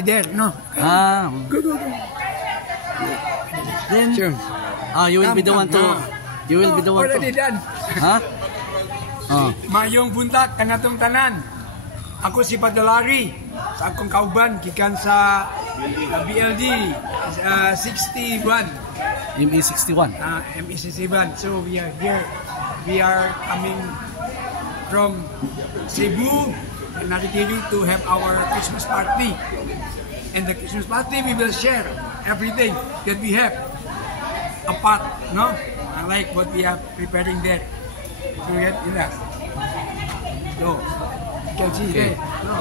There, no? Go. Then, sure. You will be the one to... You will be the one to... Already done. Mayong buntag kanatong tanan. Ako si Padalari sa akong kauban gikan sa BLD 61. ME61. ME61. So we are here. We are coming from Cebu and Narikiri to have our Christmas party. And the Christmas party we will share everything that we have apart, no? Like what we are preparing there. So yet in that. So you can see there. No?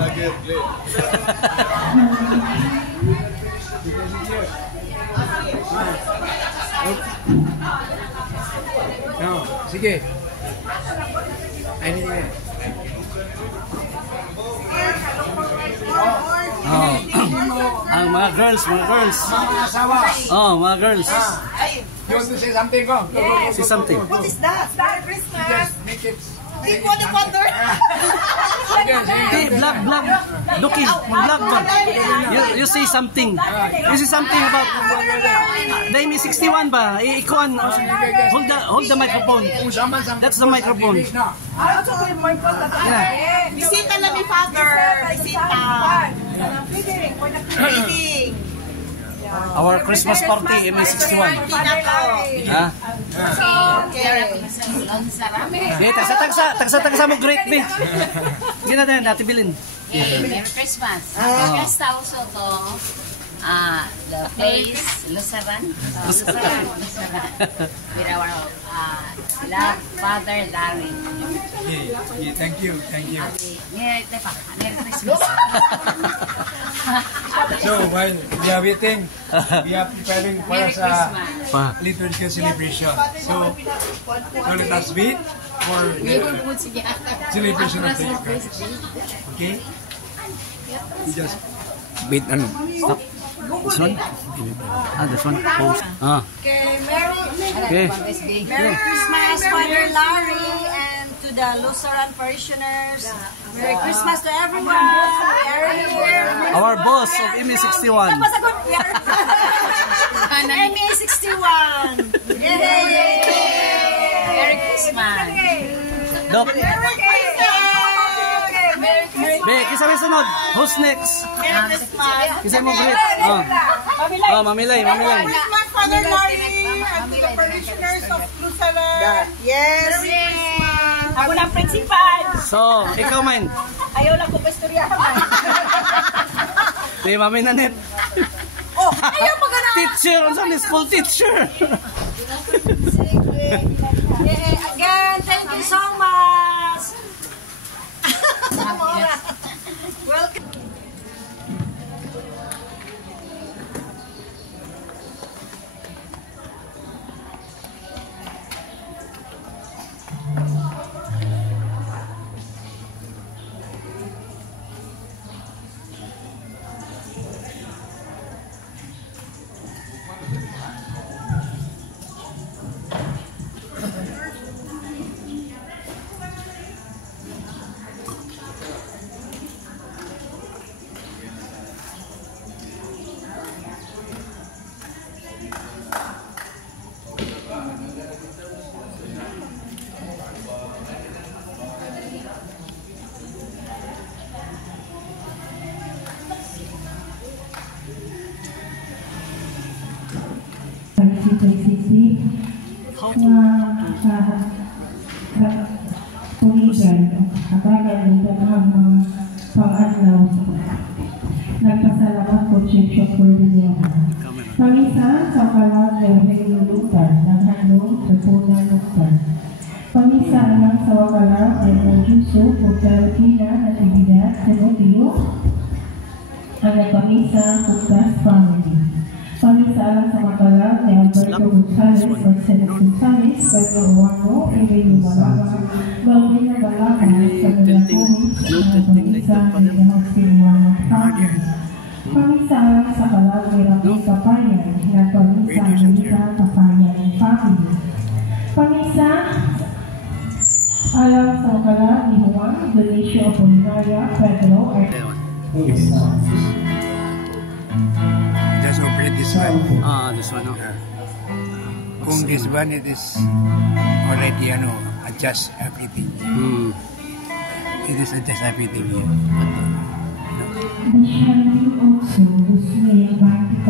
You can see here. No, sige. Anything there. Mga girls. Mga asawa. Mga girls. You want to say something? Go. Yes. Say something. What is that? Merry Christmas. Just make it. Equal wonder. Hey, vlog. Doki, vlog ba? You say something. You say something about the ME61 ba? Ikuan. Hold the microphone. That's the microphone. Yeah. Bisita na ni Father. Bisita. Reading. Our Christmas party, ME61. Tagsa mo great me. Gina din, Ate Bilin. Merry Christmas. Christmas also to the place, Lusaran. With our love Father Larry. Yeah, thank you. Merry Christmas. So while we are waiting, we are preparing for a liturgical celebration. So let us wait for the celebration of the Eucharist. Okay? We just wait. Stop. This one? This one. Okay, Okay. Merry Christmas, Father Larry, and to the Lusaran parishioners. Merry Christmas to everyone. Our boss of ME61. ME61. Yay! Merry Christmas. Dok. Merry Christmas. Be, kisa may sunod. Who's next? Merry Christmas. Kisa mo great. Mamilay. Merry Christmas, Father Larry, and to the parishioners of Lusaran. Yes. Ako na principal. So, ikaw man. Ayaw lang ko pastoryahan. Di, Mami Nanet. Ayaw magana. Teacher, on school teacher. Again, thank you so much. Welcome. Nagpasalamat po siya po niya. Pangisa sa kalag ng hinulutan ng handong sa punang luktan. Pangisa lang sa wakalag ng Juso o Carolina Natividad sa Notio ang nagpamisa Kutas Family. Pangisa lang sa wakalag ni Alberto Gonzales, Marcelo Gonzales, Pedro Uwano, Emilio Malaga, Galvin Balaga, sa Nalapunin, sa pangisa ni Sinuano Family. Pangisa sa kalagirang kapayan na pangisa ng kapayan family. Pangisa alam sa kalag ni Juan Delicio Apolinaria Pedro this one. This one. Kung this one, it is already, adjust everything. It is adjust everything here. Desyamin 8, 2024.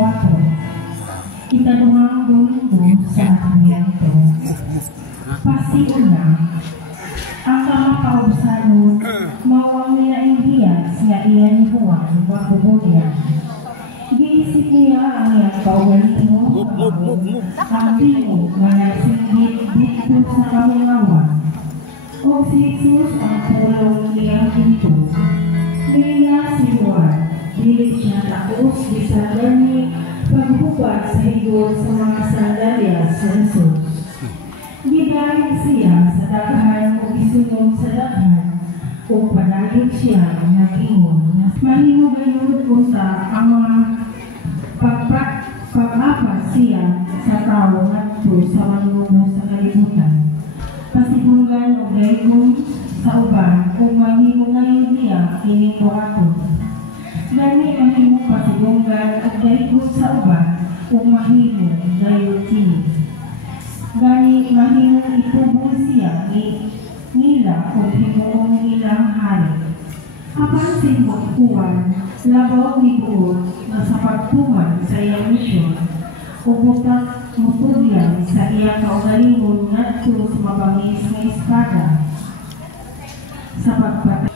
Ikaduhang Domingo sa Advento. Pasiuna, ang kamapausanon, mawang ninainhiyas nga iyan Juan Mabubunyan. Giisip niya ang iyang kaugalino, ang tingog nga nagsinggit dito sa kamingawan. O si Jesus ang pulong niyang dito. Bila si Juan, dili siya tapos bisan ni paghubad sa higod sa mga sandalyas sa Jesus. Gidahin siya sa daghan o isunod sa daghan o padayon siya nag-ingon. Mahimugayod usa ang mga pag-apas siya sa tao ngadto sa manuno sa kalibutan. Pasigulan o gayon sa uban o mahimugayod niya ining buhaton. Gani mahimo pasigulan o gayon sa uban o mahimugayod kini. Gani mahimo itubol siya nila o himuong ilang hari. Apan simbot kuwan, labaw ni buod na sa pagtuman sa iyang misyon, ubutak mutulyan sa iyang kaugalingon ngadto sa mabangis nga espada sa pagpatay.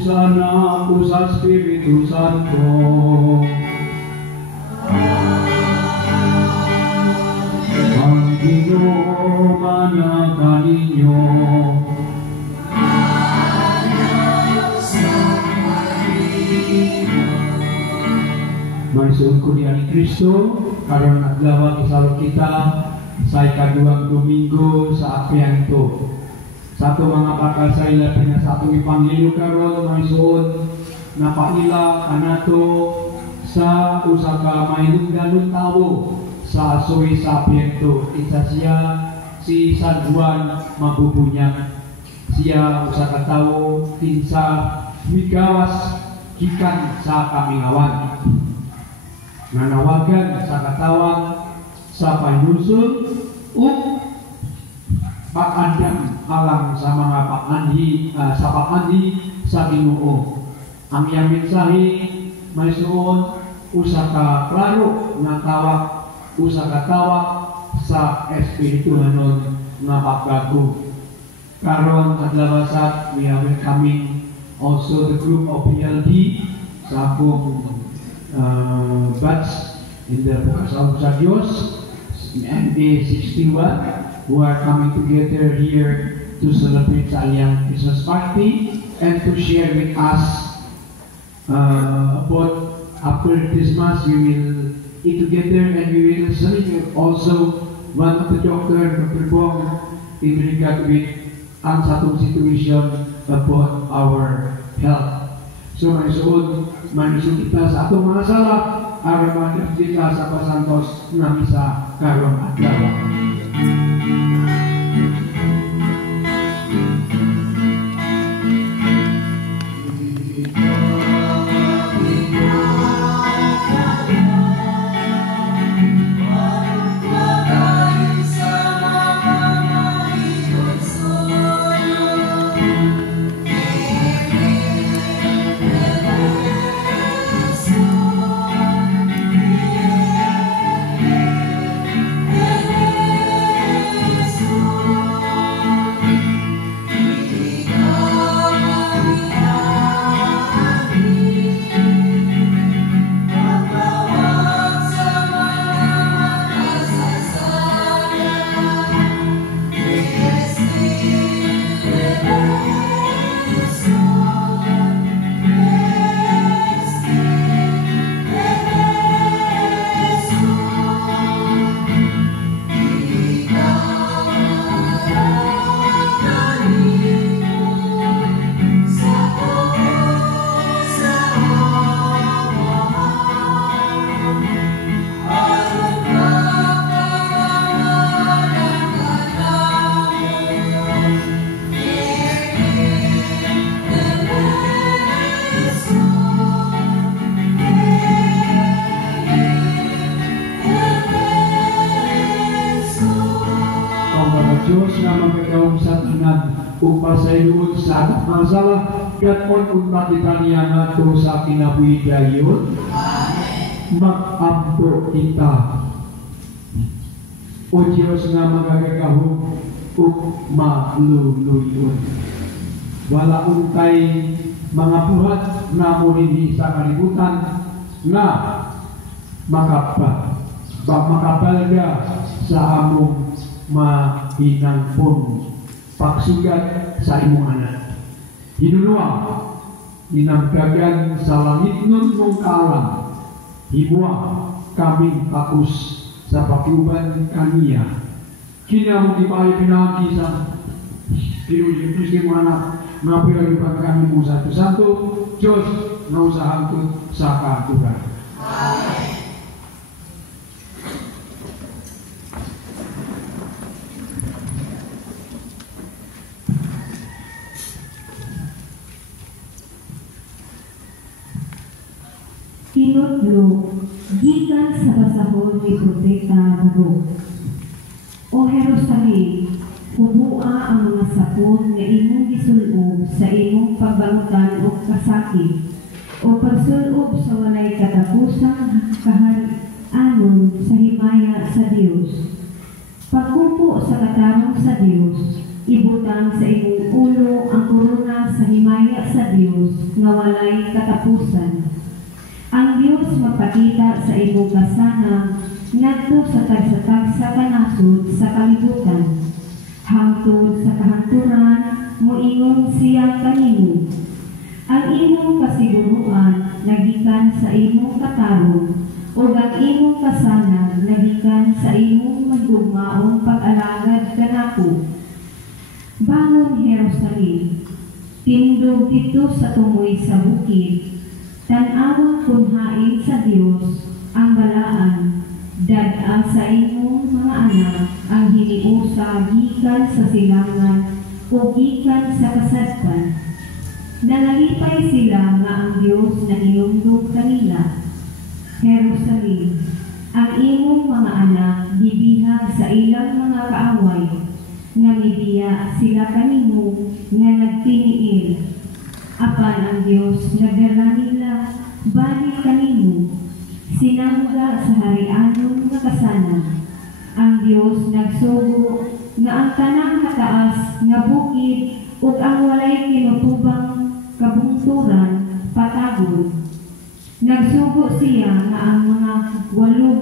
Sana aku sa Espiritu Santo. Ang Ginoo manakan ninyo. Maisuon ko ni Kristo, karon adlaw isalo kita sa ikaduhang Domingo sa Advento. Sa ato mga bakal sa ila sa atong Ebanghelyo karon maisuon napaila kanato sa usa ka mahinungdanong tawo sa Asoy sa Advento. Isa siya si si San Juan Mabubunyak. Siya usa ka tawo kinsa migawas gikan sa kamingawan. Nanawagan sa katawan sa payusul ug pag-andam alang sa mga pag-andi sa Ginoo. Ang iyang mensahe may suon usa ka klaro nga tawag, usa ka tawag sa espirituhanon nga pagbago. Karon adlaw sa we are welcoming also the group of PLD sa akong batch in the Pagkasawag sa Diyos MA61 who are coming together here to celebrate sa Aliyang Christmas party and to share with us about after Christmas we will eat together and we will celebrate also one of the Dr. Bong in regard with ang satong situation about our health. So may suod, manisod kita sa atong mga sala aron manap kita sa pasantos na misa karong adlaw. Diyos nga magkakaong sa tanan upang sa iyon sa atong masalah kat-on unta kita niya nga to sa kinabuhi dayon mag-ampo kita o Diyos nga magkakahong ug maluluyon wala untay mga buhat na mulihi sa kalibutan nga makapalga sa among mahinangpon pagsugat sa imong anak. Hinunua, inamgagan sa langit nun mong kaalam, himua kaming takus sa pakiuban kaniya. Kina mong ipali pinagi sa pinuli mo anak, nga pinalipan kami mo sa Santo, Diyos na usahan ko sa katugan. Amen. Tinutlo, gikan sa basahon ni Propeta Baruch. O Jerusalem, hubua ang mga sapot na imong gisulob sa imong pagbalutan o kasakit, o pagsulob sa walay katapusang kaharianon sa himaya sa Dios. Pagkupo sa katarong sa Dios, ibutang sa imong ulo ang korona sa himaya sa Dios nga walay katapusan. Ang Diyos mapakita sa imong kasana ngadto sa tagsa-tagsa kanasod sa kalibutan. Hangtod sa kahanturan moingon siya kanimo. Ang imong kasiguruan nagikan sa imong katarong ug ang imong kasana nagikan sa imong magugmaong pag-alagad kanako. Bangon Jerusalem, tindog dito sa tumoy sa bukid. Tan-awang kunhain sa Dios ang balaan, Dad-a sa imong mga anak ang hiniusa gikan sa silangan o gikan sa kasadpan. Nanalipay sila nga ang Dios na hinumdog kanila. Jerusalem, ang imong mga anak gibiha sa ilang mga kaaway, nga mibiya sila kanimo nga nagtiniil. Apan ang Dios nagdala nila balik kanimo, sinangga sa harianon nga kasanan. Ang Dios nagsugo nga ang tanang hataas nga bukid ug ang walay kinutubang kabungturan patagod. Nagsugo siya nga ang mga walog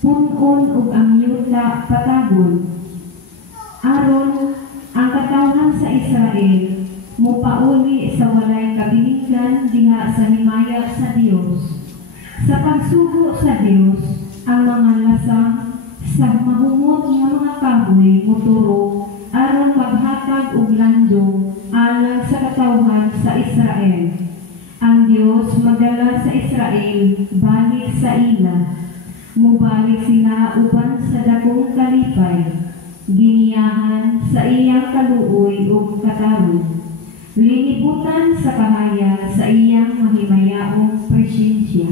punon ug ang yuta patagod. Aron ang katawhan sa Israel mupauli sa walay kabilikan diha sa himaya sa Dios. Sa pagsugo sa Dios, ang mga lasang sa mahumot nga mga kahoy muturo aron maghatag og landong alang sa katawhan sa Israel. Ang Dios magdala sa Israel balik sa ila. Mubalik sila uban sa dakong kalipay, giniyahan sa iyang kaluoy ug katarong. Linibutan sa kahaya sa iyang mahimayaong presensya.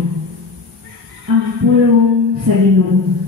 Ang pulong sa Ginoo.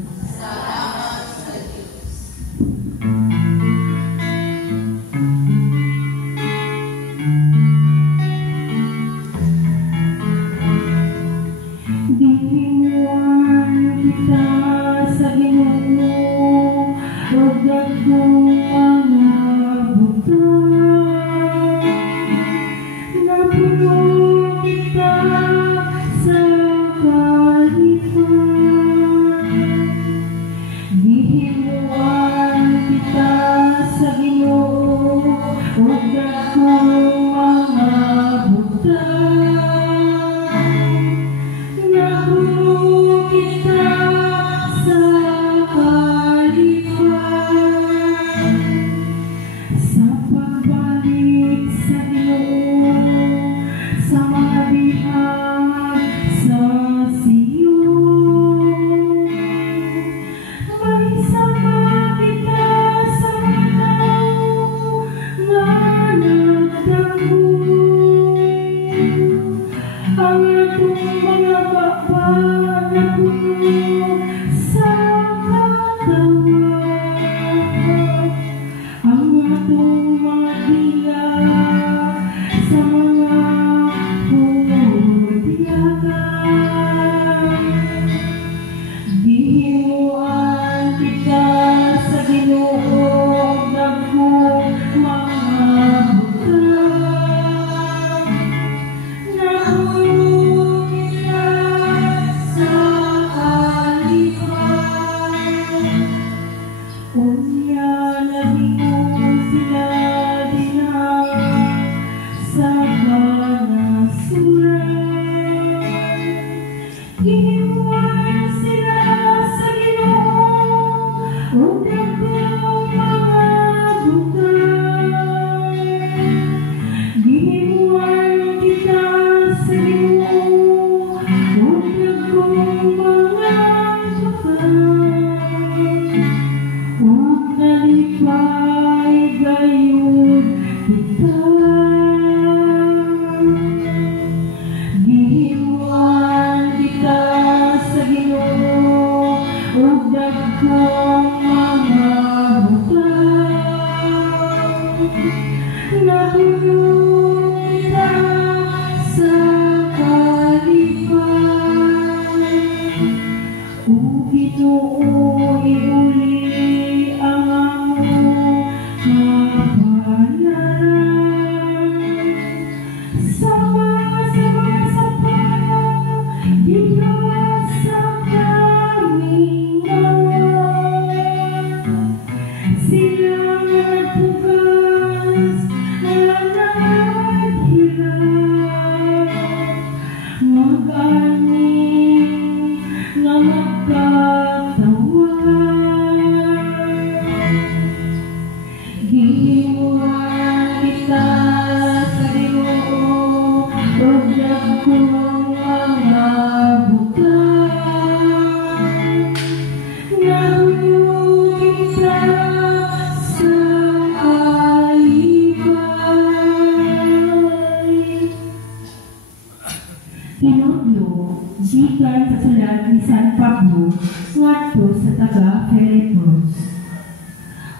amo ngadto sa taga Filipos.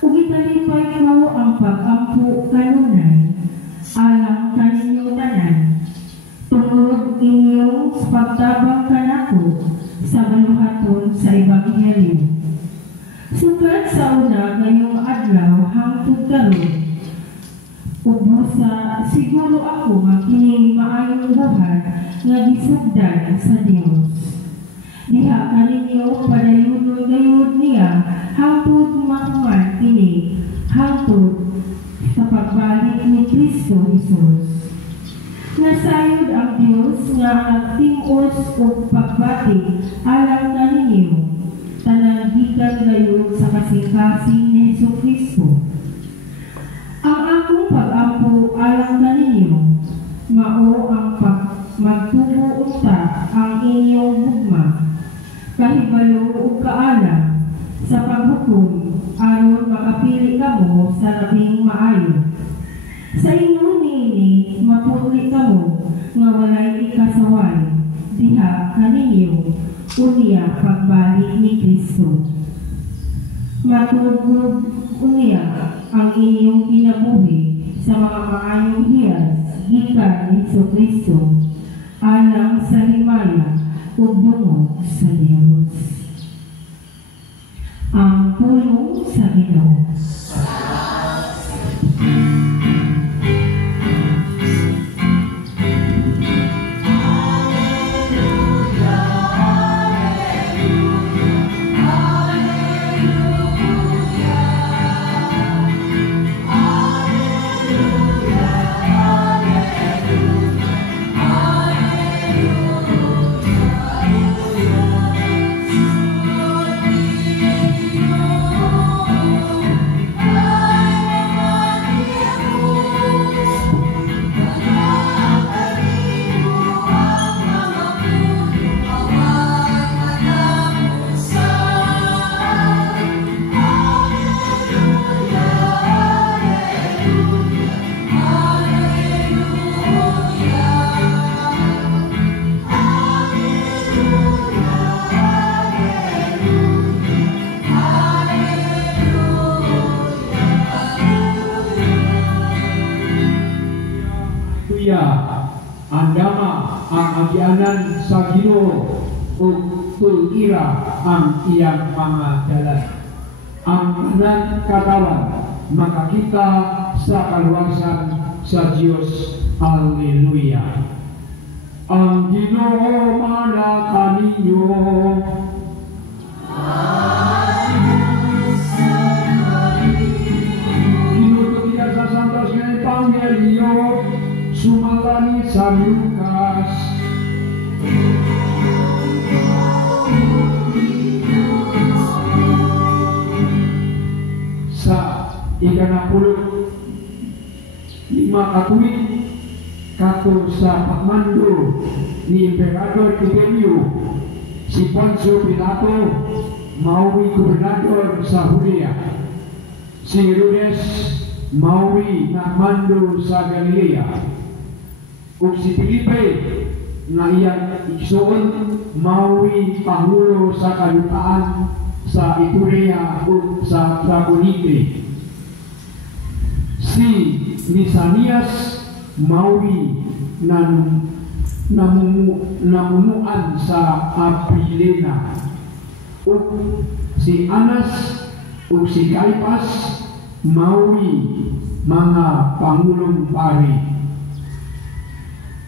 Ug italipay ko ang pag-ampo kanunay alang kaninyo tanan tungod inyong pagtabang kanako sa maluhaton sa Ebanghelyo. Sukat sa una ngayong adlaw hangtod karon, ubusa siguro ako nga kini maayong buhat nga gisugdan sa Dios. Diha kaninyo padayon gayud niya hangtod mahuman kini hangtod sa pagbalik ni Kristo Jesus. Nasayod ang Dios nga nagtimos o pagbati alang kaninyo tanan gikan gayud sa kasing-kasing ni Jesucristo. Ang akong pag-ampo alang kaninyo mao ang magtubo unta ang inyong hugma kahibalo ug kaalam sa paghukom aron makapili kamo sa labing maayo. Sa inyo niini mapuli kamo nga walay ikasaway diha kaninyo unya pagbalik ni Kristo. Matugod unya ang inyong kinabuhi sa mga maayong hiyas gikan ni Jesucristo alang sa himaya ug dungog sa Dios. Ang pulong sa Ginoo. Andama ang agianan sa Ginoo ug tulira ang iyang mga dalan. Ang tanan katawan makakita sa kaluwasan sa Dios. Alleluia. Ang Ginoo mana kaninyo. Inutot niya sa santos nga Ebanghelyo sumalani sa Lucas. Sa ikanapulot 5 katuig kato sa pagmando ni Emperador Tiberio, si Poncio Pilato maui gobernador sa Judea, si Herodes maui nagmando sa Galilea, ug si Felipe nga iyang igsoon maui pangulo sa kalutaan sa Iturea ug sa Tragonite. Si Lisanias maui namunuan sa Abilena, ug si Anas ug si Caiphas maui mga pangulong pari.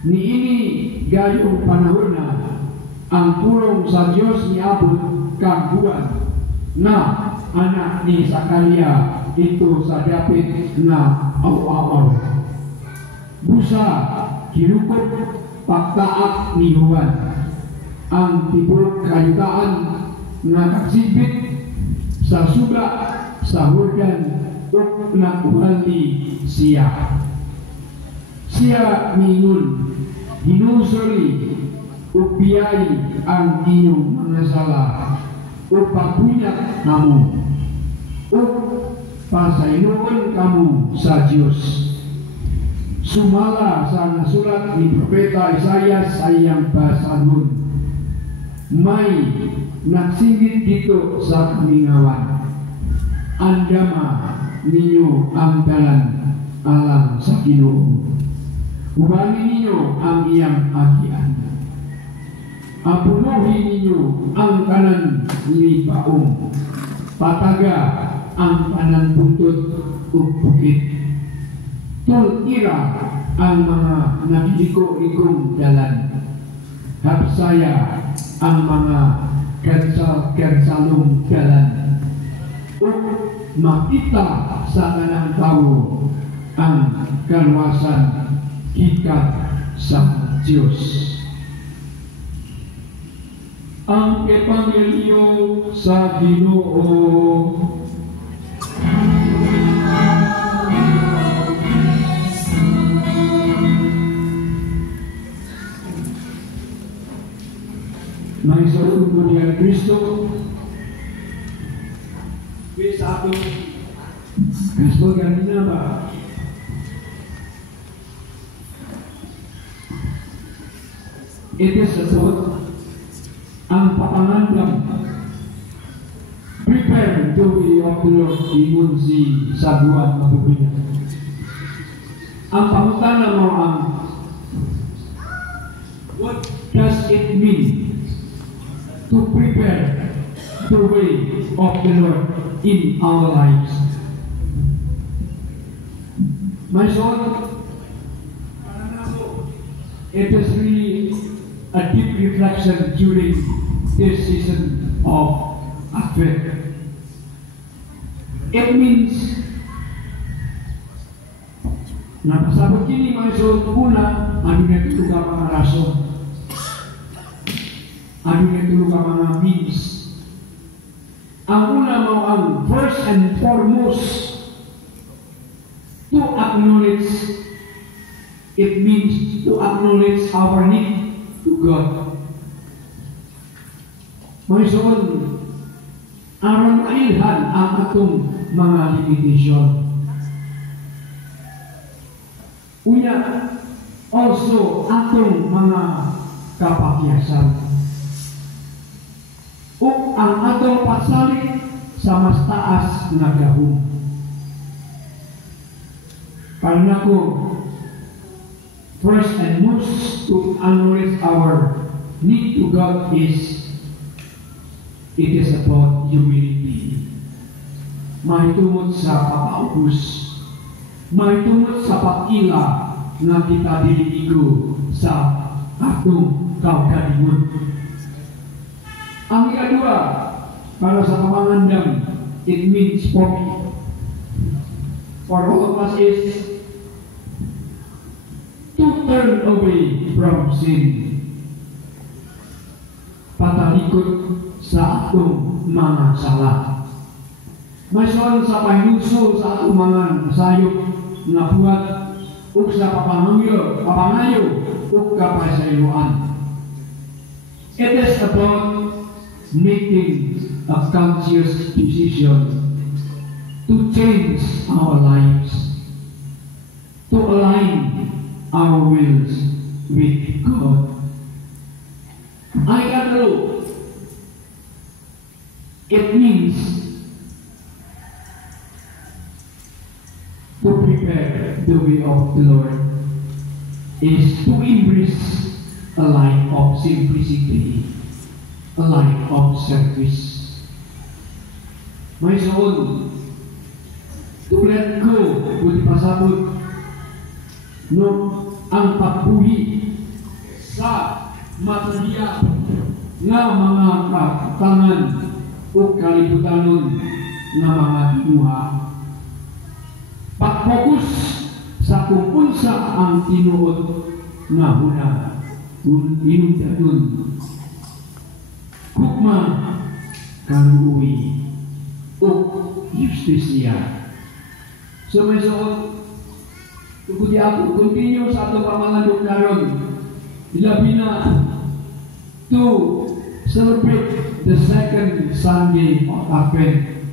Niini gayong panahon na ang pulong sa Dios niabot kang buwan na anak ni Zakaria ito sa dapit na aw-aw. Busa kinukot pagtaak ni Juan ang tibok kayutaan nga kagsibit sa suga sa Jordan ug nakuhaldi siya. Siya mingon, hinusuri ug biyay ang inyong mga sala ug pagbunyag namo ug pasayloon kamo sa Dios. Sumala sa nasulat ni Propeta Isaias sa iyang basanon, may nagsinggit dito sa kamingawan. Andama ninyo ang dalan alang sa Ginoo. Ubani ninyo ang iyang agian. Apunuhin ninyo ang kanan ni Baong. Pataga ang pananbuntot ug bukid. Tulira ang mga nagiliko-ikong dalan. Hapsaya ang mga kersalong dalan. Ug makita sa kanang tawo ang kaluwasan gikan sa Diyos. Ang Ebanghelyo sa Ginoo. May saludo po ni Kristo. Sa atong Kristo ganina ba? It is about ang papangandam. Prepare the way of the Lord, ingon si Sabuan Mabubunya. Ang pangutana mo ang what does it mean to prepare the way of the Lord in our lives? My son, it is really a deep reflection during this season of Advent. It means na pasabot kini mga son, una, ano na tulog ang mga rason, ano na tulog ang mga means. Ang una mo ang first and foremost to acknowledge. It means to acknowledge our need to God. Mga son, aron mailhan ang atong mga limitation. Unya, also atong mga kapakyasan. O ang atong pasalit sa mas taas na gahom. Karena ko, first and most to acknowledge our need to God is, it is about humility. Mahitungod sa papaubos, mahitungod sa pag-ila na kita diligo sa atong kaugalingon. Ang ikadua, para sa pamangandam, it means for me. For all of us is to turn away from sin. Patalikod sa atong mga sala. Mason sa pahinuso sa atong mga sayop na buhat ug sa papangayo ug kapasayloan. It is about making a conscious decision to change our lives, to align our wills with God. I can know it means to prepare the way of the Lord is to embrace a life of simplicity, a life of service. My soul, to let go, kung pasabot no ang pagbuhi sa materiya nga mga katangan o kalibutanon na mga dinuha. Pag-focus sa kung unsa ang tinuod nga huna inundanon. Kukma kaluwi o justisya. So may soon, tungkol ako, continue sa atong pamalandok karon, ilabi na to celebrate the second Sunday of Advent.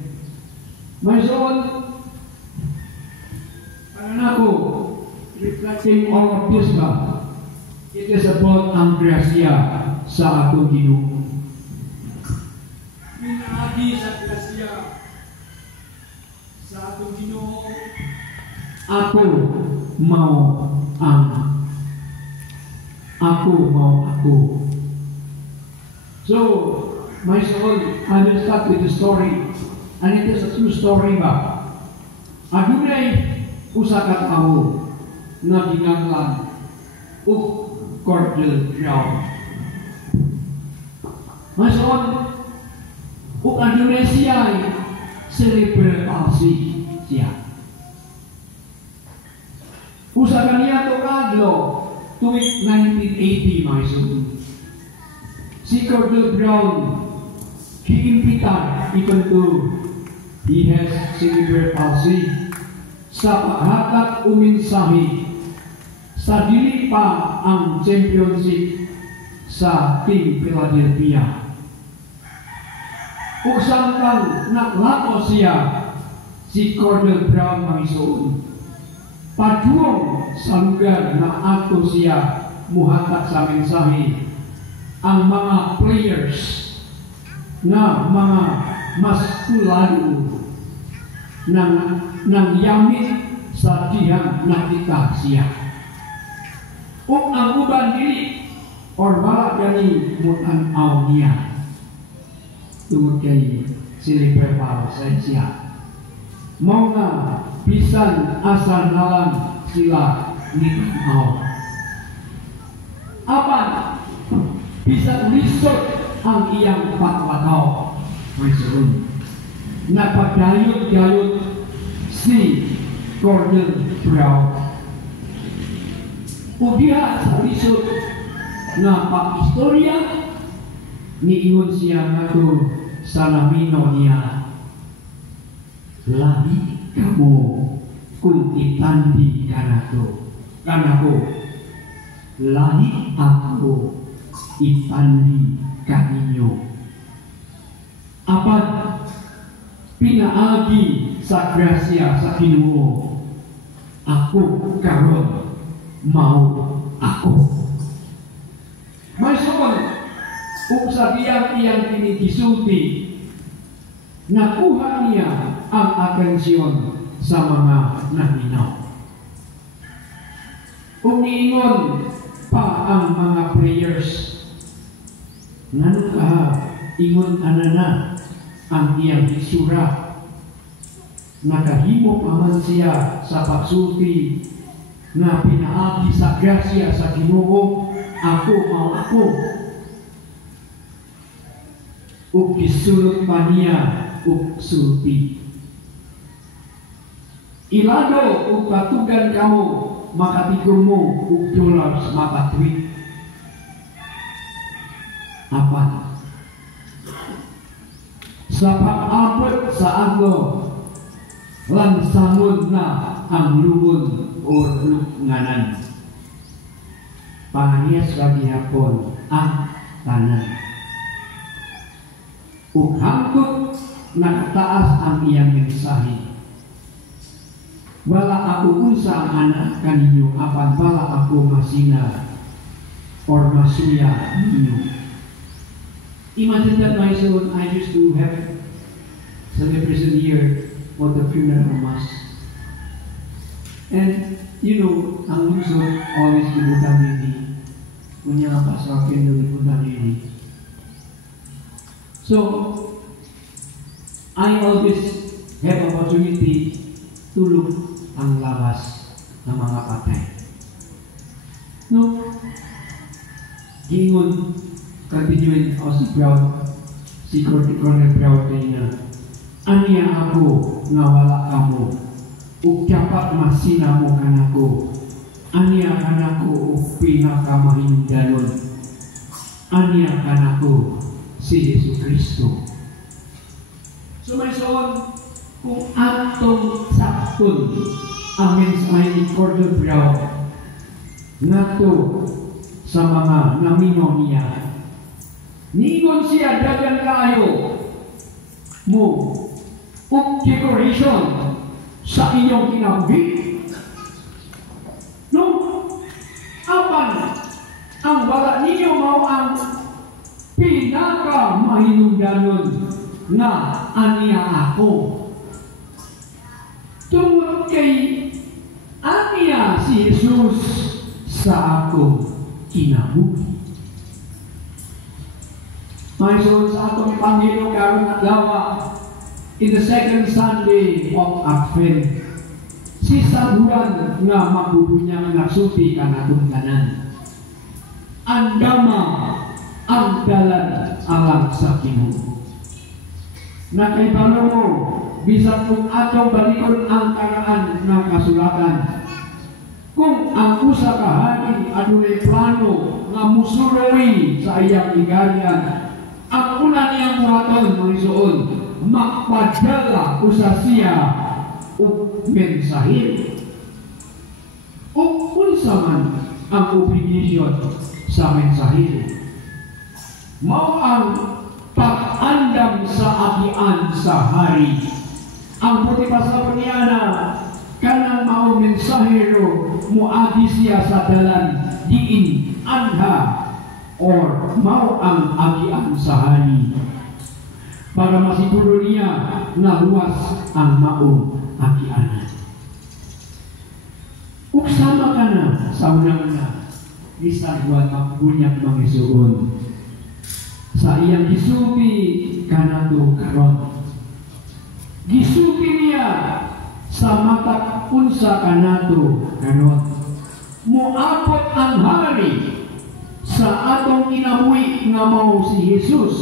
May soon, ako, reflecting all of this ba, it is about ang grasya sa atong Ginoo. akong Ginoo, ako mao ang ako. So, my soul, I will start with the story. And it is a true story ba? Adunay usa ka tawo na ginanglan og Cordell Brown. My soul, ug adunay siya cerebral palsy siya. Usa kaniya to kadlo tuwing 1980, my soul. Si Cordell Brown, giimpitan even though he has cerebral palsy sa paghatag o mensahe sa dili pa ang championship sa Team Philadelphia. Kung samtang naklako siya, si Cordell Brown mangisuon, paduong sa lugar na ato siya muhatag sa mensahe, ang mga players na mga maskulado ng yamit sa dihang nakita siya. O ang uban dili or wala gani mutanaw niya tungod kay cerebral palsy siya. Mao nga bisan asa nalang sila nitanaw. Apan bisan lisod ang iyang patwataw. Mayroon napagdayot-dayot si Cordell Brown. O diha sa lisod na pag-istorya, niingon siya nga to sa lamino niya, lahi kamo kung itandi ka na to. Kanako, lahi ako itandi ka ninyo. Apan pinaagi sa grasya sa Ginoo, ako karon mao ako. May suon kung sa iyang kinigisulti, nakuha niya ang atensyon sa mga naminaw. Umiingon pa ang mga prayers, nanu ka ingon anana ang iyang isura. Nakahimo pa man siya sa pagsulti na pinaagi sa grasya sa Ginoo, ako mao ako. Ug gisulot pa niya ug sulti. Ilado ug patugan kamo makatigom mo ug dollars makatwit. Apan sa pag-abot sa ano, lansangon na ang lubon o luknganan. Panganiyas lagi hapon ang tanan. Ug hangtod nakataas ang iyang mensahe. Wala ako unsa ang anak kaninyo, apan wala ako masina or masuya ninyo. Imagine that my son, I used to have celebration here for the funeral mass. And you know, ang lungsod always gibutan nini. Kunya ang pasakin na gibutan nini. So, I always have opportunity to look ang labas ng mga patay. No? Gingon, continuing si Brown, si Cordell Brown kanina, aniya ako nga wala kamo, ug dapat masina mo kanako, aniya kanako ug pinakamahindanon, aniya kanako si Yesu Kristo. So my son, kung atong sakton ang mensahe ni Cordell Brown nato sa mga namino niya, ningon siya dagan kayo mo ug decoration sa inyong kinabuhi. No? Apan ang wala ninyo mao ang pinaka mahinungdanon na aniya ako. kay aniya si Jesus sa akong kinabuhi. Mayroon sa atong Panginoon karong adlaw in the second Sunday of Advent. Si San Juan nga magbubunyang nagsulti kanatong tanan. Andama ang dalan alang sa Ginoo. Nakaibalo mo, bisan kung atong balikon ang karaan ng kasulatan. Kung ang usa ka hari adunay plano nga musuroy sa iyang igalian, ang una niyang buhaton mga isuon, magpadala usa siya o mensahe. O unsa man ang obligasyon sa mensahe. Mao ang pag-andam sa agian sa hari. Ang puti pasabot niya na kanang mao mensahero muagi siya sa dalan diin anha or mao ang agian sa hari para masiguro niya na luwas ang mao agianan. Ug sama ka na sa unang-una ni San Juan magbunyag mga isuon sa iyang gisubi kanato karon. Gisubi niya sa mata unsa kanato karon. Moabot ang hari sa atong kinabuhi nga mao si Jesus.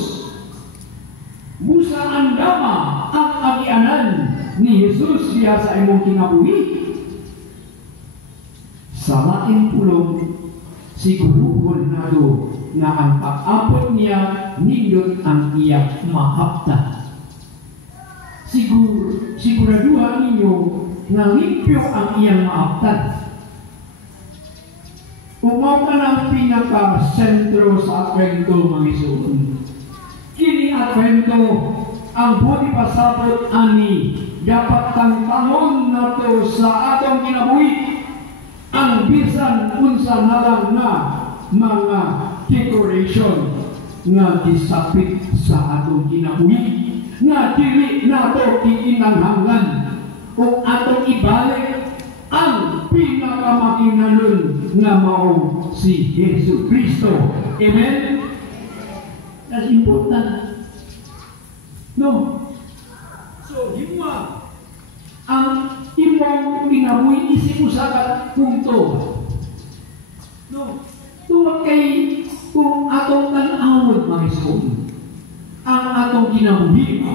Busa andama ang agianan ni Jesus siya sa imong kinabuhi. Sa laing pulong siguruhon nato na ang pag-abot niya nindot ang iyang mahaptan. Siguraduhan ninyo na limpyo ang iyang mahaptan. Umaw ka ng pinaka-sentro sa Advento mga isuon. Kini Advento ang buti pasabot ani dapat tangtangon nato sa atong kinabuhi ang bisan unsa na lang na mga decoration nga gisapit sa atong kinabuhi nga dili nato kiinanghangan o atong ibalik ang pinakamakinalon nga mao si Yesu Kristo. Amen? That's important. No? So, himwa ang imong kinabuhi isip usa ka punto. No? Tungod kay kung atong tan-awon mga isuon ang atong kinabuhi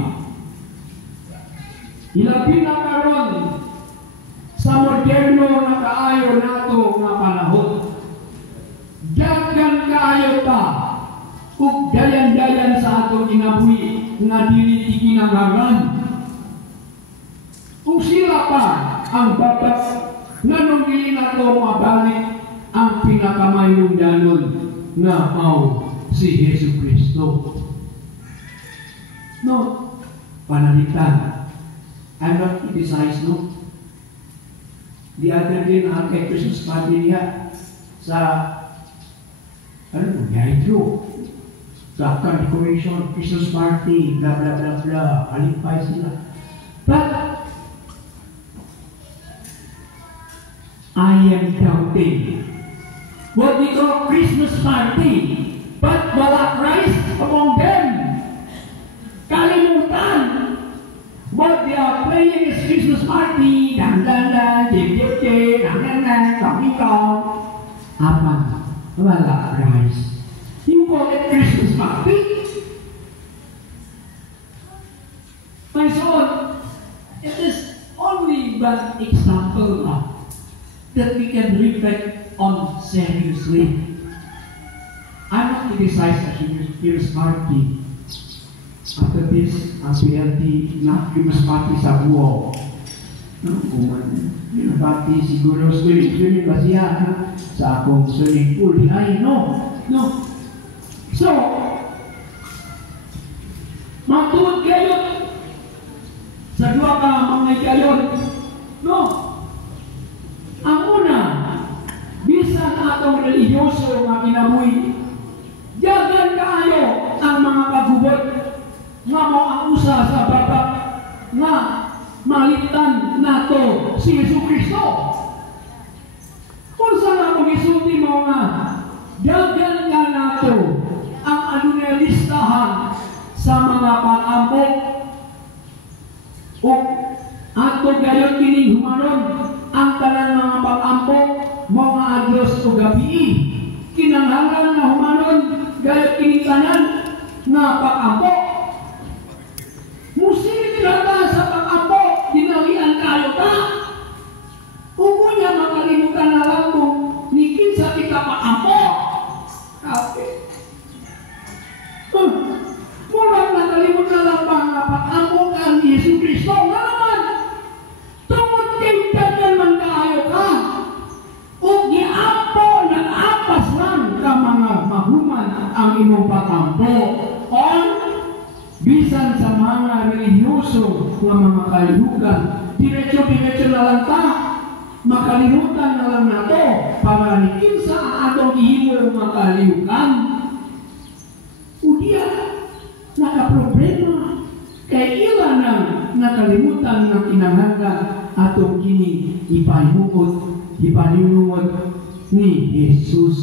ilabi na karon sa moderno na kaayo nato nga panahon. Daghan kaayo pa ug dayan-dayan sa atong kinabuhi nga dili kinahanglan. Kung sila pa ang batas nganong dili nato mabalik ang pinakamayong danon nga mao si Yesu Kristo. No, panalitan. I'm not criticized, no? The other day na kay Christmas party niya sa Gaidro. Sa decoration, Christmas party, blah blah blah blah, alipay sila. But I am doubting what we call Christmas party, but wala Christ among them. Kalimutan what they are playing is Christmas party, dan dan dan, jip jip, dan dan dan, kong. Apa? Wala Christ. You call it Christmas party? My son, it is only one example that we can reflect on seriously. I'm not criticizing a Christmas party. After this, ang PLT na Christmas party sa buo. Kung Christmas party siguro swimming ba siya sa akong swimming pool? Ay, no. So, matuod kayo sa dua ka mga kayon. No. Ang una, bisan atong religyoso nga kinabuhi, dagan kaayo ang mga kagubot nga mo ang usa sa baba nga malitan nato si Yesu Kristo. Kung saan ako isulti mo nga, dagan nga nato ang adunay listahan sa mga pag-ambok o ato gayon kining humanon ang tanan mga pag-ambok mga adlos o gabi. Kinanghalan na humanon gayon kining tanan na pag-ambok. Musil nilata sa pag-ambok, dinalian kayo ta. Umunya makalimutan na lang mo, ni kinsa kita pag-ambok. Murang nakalimutan na lang ba nga pag-ambok ang Yesu Kristo? Nga naman, tungod kay dagan man kaayo ka, o giampo nag-apas lang ka mga mahuman ang imong pag-ambok. On bisan sa mga relihiyoso nga mga kalihugan, diretso-diretso na lang ta, makalimutan na lang nato para ni kinsa ang atong ihimo mga kalihugan. Udiya, nakaproblema kay ilan ang nakalimutan ng kinahanglan atong kini ipaninungod ni Jesus.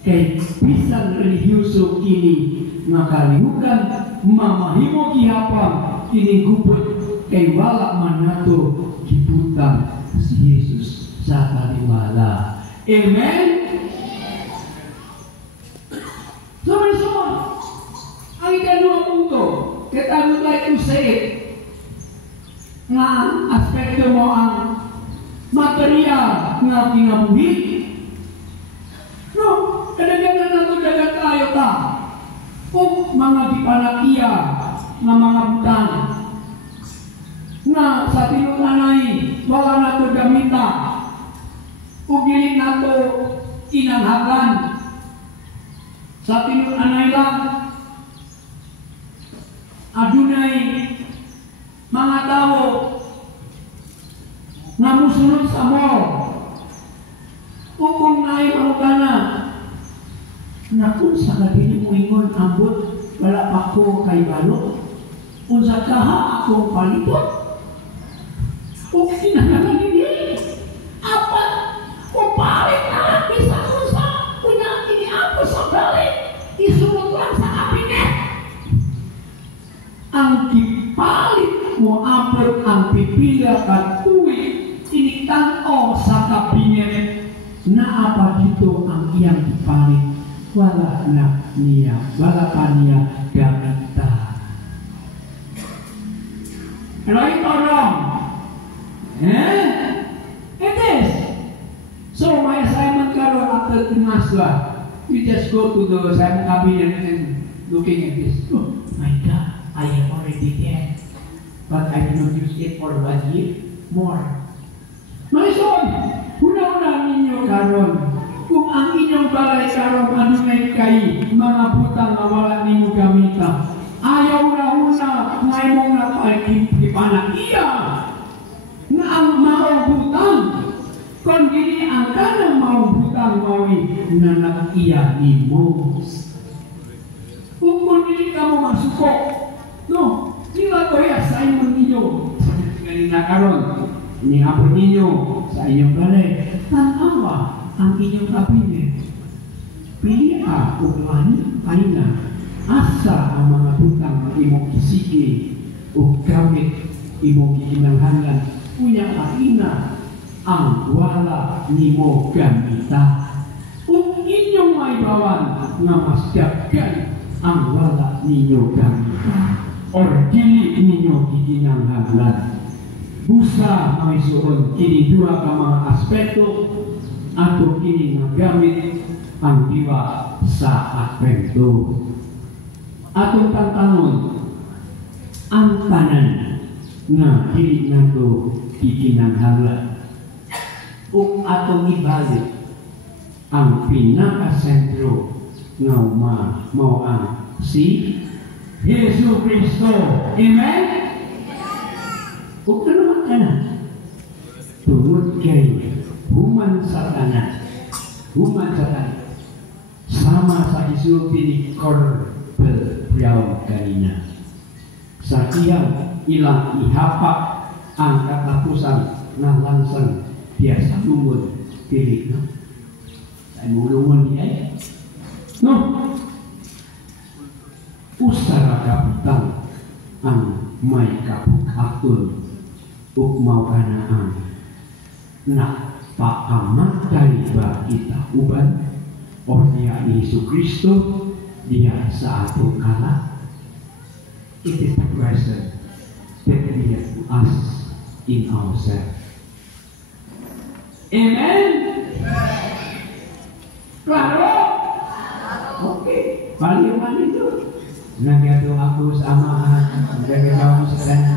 Kay bisan relihiyoso kini makalihugan, mamahimo gihapon kini gubot kay wala man nato gibutang si Jesus sa kaliwala. Amen. So, ang ikaduha punto, that I would like to say nga aspekto mo ang material nga kinabuhi. No, kadaghanan na ito dagat tayo ta. Kung mga dipanakiya na mga butang na sa tinunanay wala na ito gamita o gilid na ito kinanghagan sa tinunanay lang adunay mga tao na musulod sa mo o kung naay marugana na kung sa kabili mo ingon ambot wala pa ko kay balo kung sa kaha ako palipot o kinangalan hindi apat kung palit na isa ko sa kunya ini ako sa balik isunod lang sa kabinet ang kipalit mo apot ang pipila at uwi initan-o sa kabinet na apa dito ang iyang kipalit wala na niya, wala pa niya gamita. Right or wrong? It is. So my assignment karon after Tinaswa, we just go to the assignment cabinet and looking at this. Oh my God, I am already dead, but I will not use it for 1 year more. My son, una-una ninyo karon. Kung ang inyong balay karon adunay kay mga butang nga wala nimo gamita, ayaw na una may mong napagipanakiya na ang maong butang kung gini ang kanang maong butang mawi na nakiya nimo. Kung gini ka mo masuko, no, nila ko i-assignment ninyo kanina karon ni hapon ninyo sa inyong balay tanawa ang inyong kabinet. Pili o kanina asa ang mga butang ng imong kisige o gamit imong kinanghalan kunya kanina ang wala nimo gamita. Kung inyong maibawan nga mas daghan ang wala ninyo gamita or dili ninyo gikinanghalan. Busa may suon kini duha ka mga aspekto ato kini magamit ang diwa sa akwento. Atong tantanon ang tanan nga dili nato gikinanghalan ug atong ibalik ang pinakasentro nga mao ang si Yesu Kristo. Amen. Ug naman kana tungod kay human sa tanan sama sa isulti ni Corbel Brown kanina sa iyang ilang ihapak ang katapusan na langsang biasa lungon pilik no. Sa imong lungon niya no. Usara kabutang ang may kabukakon ug mauanaan na pakamatay ba kita uban o niya ni Hesus Kristo diya sa atong kala. It is the question that we have to ask in ourselves. Amen? Klaro? Okay. Bali-bali ito. Nagado ako sa amahan. Nagagawa mo sa kanya.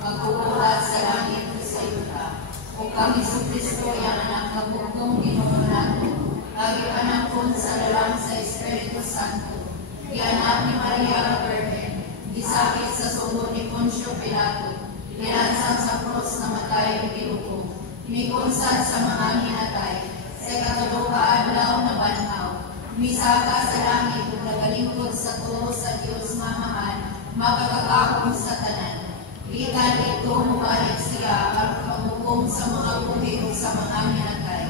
Magbubuhat sa langit sa yuta. O kami sa Kristo yung anak na bugtong Ginoo nato. Lagi panangkon sa lalang sa Espiritu Santo. Gianak ni Maria la Virgen. Gisakit sa sugod ni Poncio Pilato. Nilansan sa cross na matay ni Piluko. Mikunsan sa mga hinatay. Sa ikatulong kaadlaw na banhaw. Misaka sa langit ug nagalingkod sa tulo sa Dios mamahan. Makakakakong sa tanan. Ikan ito mubalik siya ang paghukom sa mga buhi o sa mga hinatay.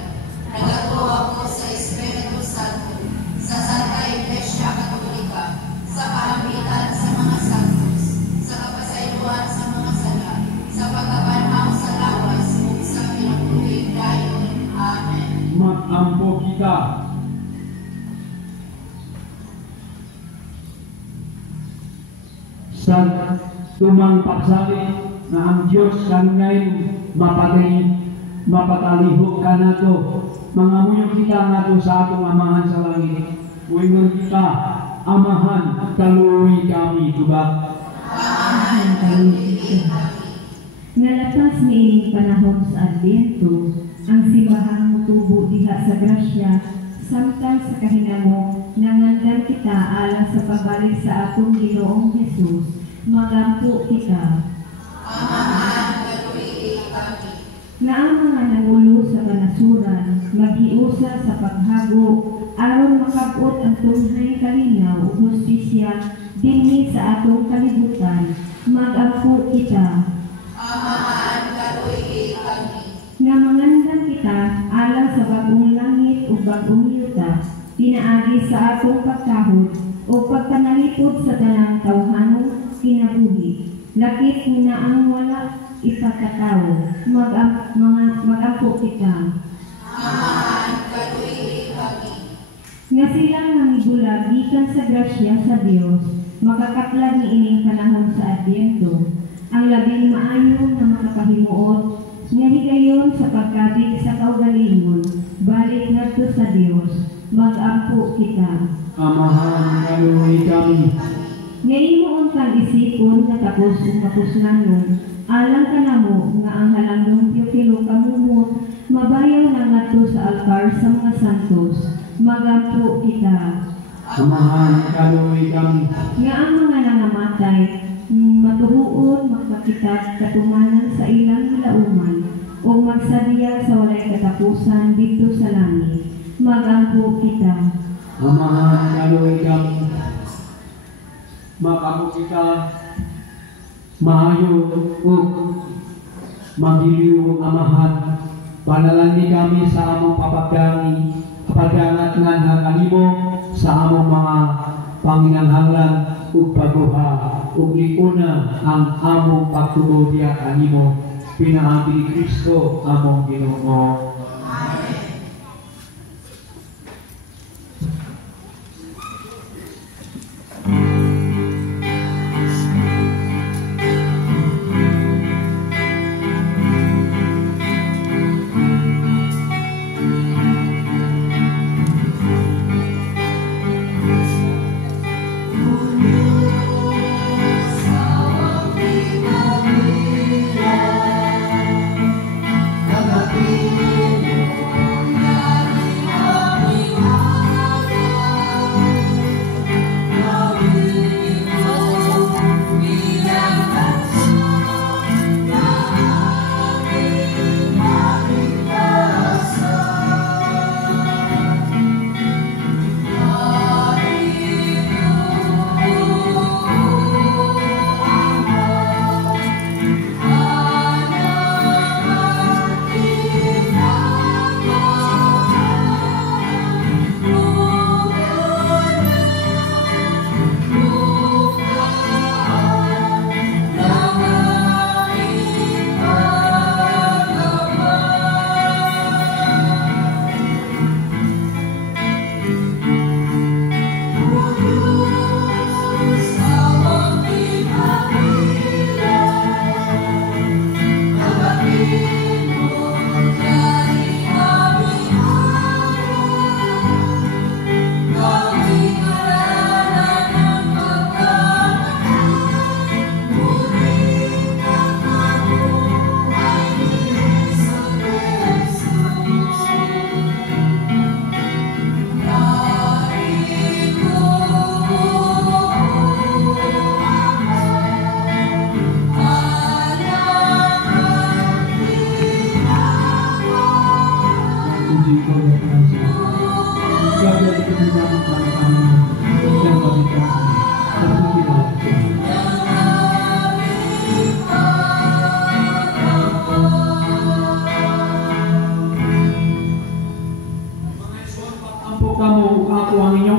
Nagato ako sa Espiritu Santo, sa Santa Iglesia Katolika, sa kahambitan sa mga santos, sa kapasayloan sa mga sala, sa pagkabanhaw sa lawas o sa pinagtuwid dayon. Amen. Mag-ampo kita. Sa tumang pagsali na ang Diyos kanunay mapatalihok ka na to. Mga muyo kita nga to sa atong amahan sa langit. Uingon kita, amahan, kaluoy kami, diba? Amahan, kaluoy kami. Ngalapas niining panahon sa Advento, ang simbahang mutubo diha sa grasya, samtang sa kahinamo, nangandan kita alang sa pagbalik sa atong Ginoong Jesus, magampo kita. Amahan, kaluoy kami. Na ang mga nangulo sa kanasuran, maghiusa sa paghago, aron makabot ang tunhay kalinaw o hustisya dinhi sa atong kalibutan, magampo kita. Amahan, kaluoy kami. Nga mangandan kita alang sa bagong langit o bagong yuta, pinaagi sa atong pagkahod o pagpanalipod sa tanang tawhanong kinabuhi. Lakit na ang wala ipatataw, magampo kita. Amahan, kaluoy kami. Nga silang namigulag gikan sa grasya sa Dios, makakatlag ni ining panahon sa Advento, ang labing maayo na makapahimuot, nga higayon sa pagkabig sa kaugalingon, balik ngadto sa Dios, magampo kita. Amahan, kaluoy kami. Nga imo kang isipon nga tapos kapusnanon, alang kanamo nga ang halangdong Teofilo kamumot, mabayaw na ngadto sa altar sa mga santos, magampo kita. Amahan, kaluoy kami. Nga ang mga nangamatay, matuhuon, magpakitag katumanan sa ilang hilauman, o magsadya sa walay katapusan dito sa langit, magampo kita. Amahan, kaluoy kami. Makampo kita, maayo o magiliw amahan, panalangin kami sa among papagangat nga kanimo sa among mga panginahanglan ug pagbuha ug liuna ang among pagtubo diya kanimo, pinaagi ni Kristo among Ginoo. Amen.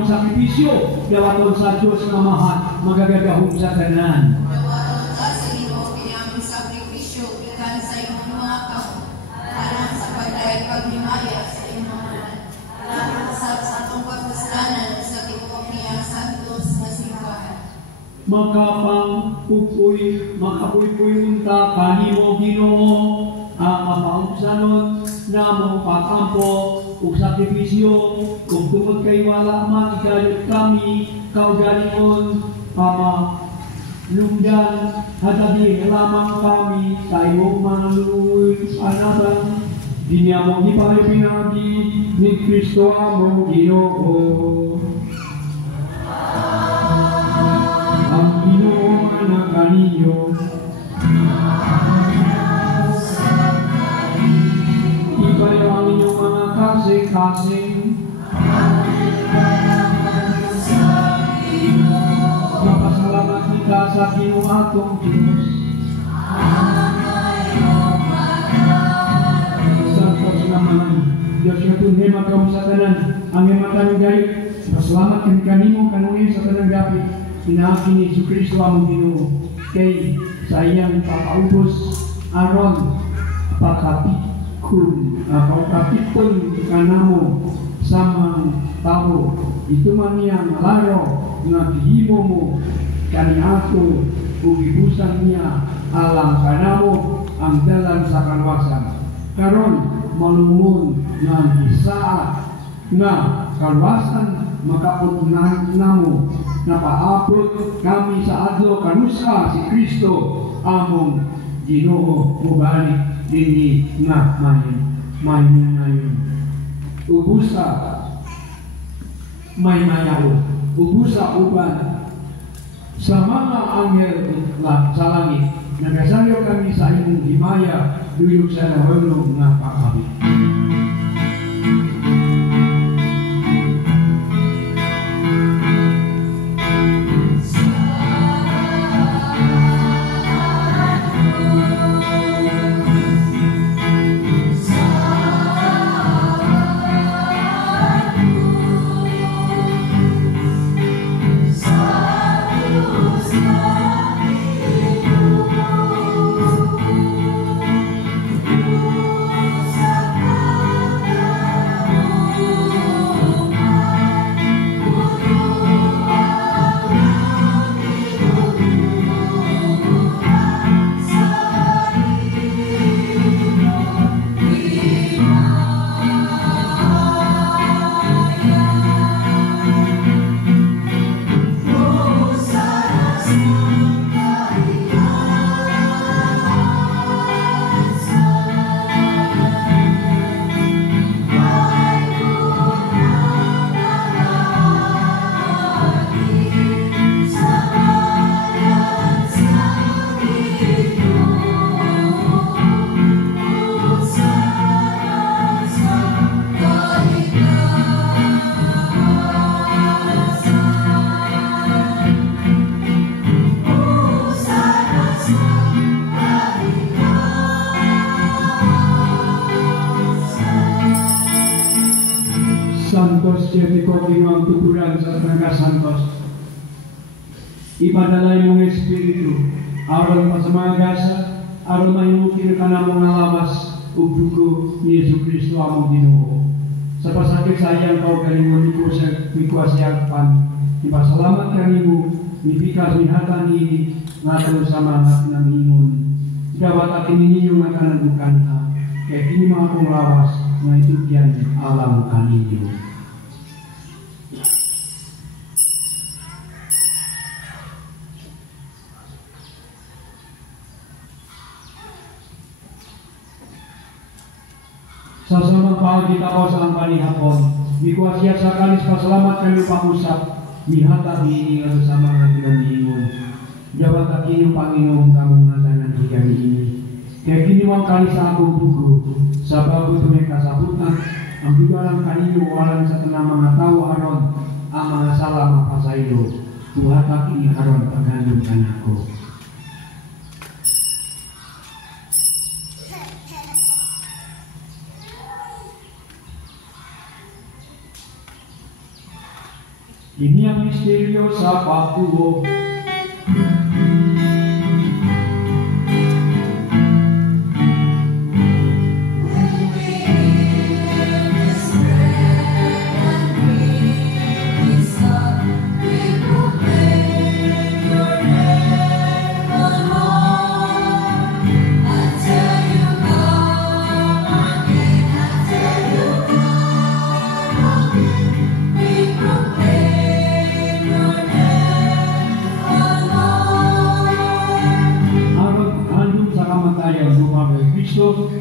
sakripisyo dawaton sa Diyos nga mahal magagagahom sa tanan. Dawaton ka sa Ginoo kini among sakripisyo gikan sa imong mga kamot alang sa pagdayeg paghimaya sa imong ngalan. Alang sa atong pagpasalanan sa tibuok niya santos nga simbahan. Makapuy-puy unta kanimo Ginoo ang mapaungsanon namo patampo ug sakripisyo ug tungod kay wala man igayod kami kaugalingon lungdan hadabi lamang kami sa imong manuluoy anatan dinyamo giparepinagi ni Kristo among Ginoo. Ang Ginoo anak kaninyo ibayo ang inyong mga kasing-kasing mapasalamat kita sa Ginoo atong Diyos. Santos naman Diyos nga tunay magkawang sa tanan ang imatang gayot. Pasalamat kami kanimo kanunin sa tanang gapi inaaki ni Jesu-Kristo among Ginoo kay sa iyang papaubos aron pakapikon kanamo sa mga tao ito man niyang laro nga gihimo mo kaniato ug ibusan niya alang kanamo ang dalan sa kalwasan karon malumon nga gisaad nga kalwasan makaputunan namo napaabot kami sa adlaw kanusa si Kristo among Ginoo mubalik dinhi nga may ngayon ubusa may mayaw ubusa uban sa mga anghel sa langit nagasayo kami sa imong himaya duyok sa nahulog nga pakabit. Santos Jericho ang tuturan sa Tangga Santos. Ipadalay mong Espiritu, aron pa sa mga gasa, aron mahimukin ka na mong lawas ug dugo ni Jesu-Kristo among Ginoo. Sa pasakit sa iyang kaugalingon ko sa mikwasyapan, ipasalamat kanimo, mipikas mihatan ini, nga sa mga pinamimon. Dapat akin ninyo nga kanandukan ka, kaya kini mga kong lawas, nga itugyan alam kaninyo. Sa samang pahagi ako sa ang panihapon, mikwasya sa kalis pasalamat kayo pangusap, mihata diini nga sa mga pinamihingon. Jawat akin yung Panginoon kamong ngatanan di kami ini. Kaya kiniwang kalis sa akong dugo, sa bago ito may kasabutan, ang bigalang kanino walang sa tanang mga tao aron, ang mga sala mapasaylo, tuhat akin aron paghandong kanako. Ini ang misteryo sa pagtuo.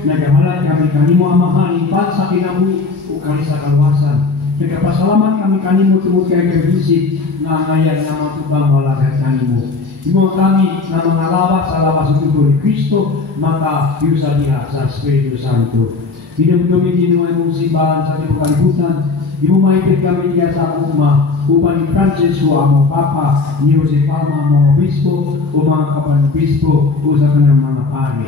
Nagahalat kami kanimo amahan ipat sa kinabuhi o kani sa kaluwasan. Nagapasalamat kami kanimo tungod kay kabisig nga ngayan nga matubang walagat kanimo. Imo kami na mga lawas sa lawas ng tubo ni Kristo maka yusa diha sa Espiritu Santo. Dinamdumi din ang imong simbahan sa imong kalibutan. Imo mahigit kami diya sa ugma upan ni Francisco among Papa, ni Jose Palma among obispo o mga kapan-obispo o sa kanang mga pari.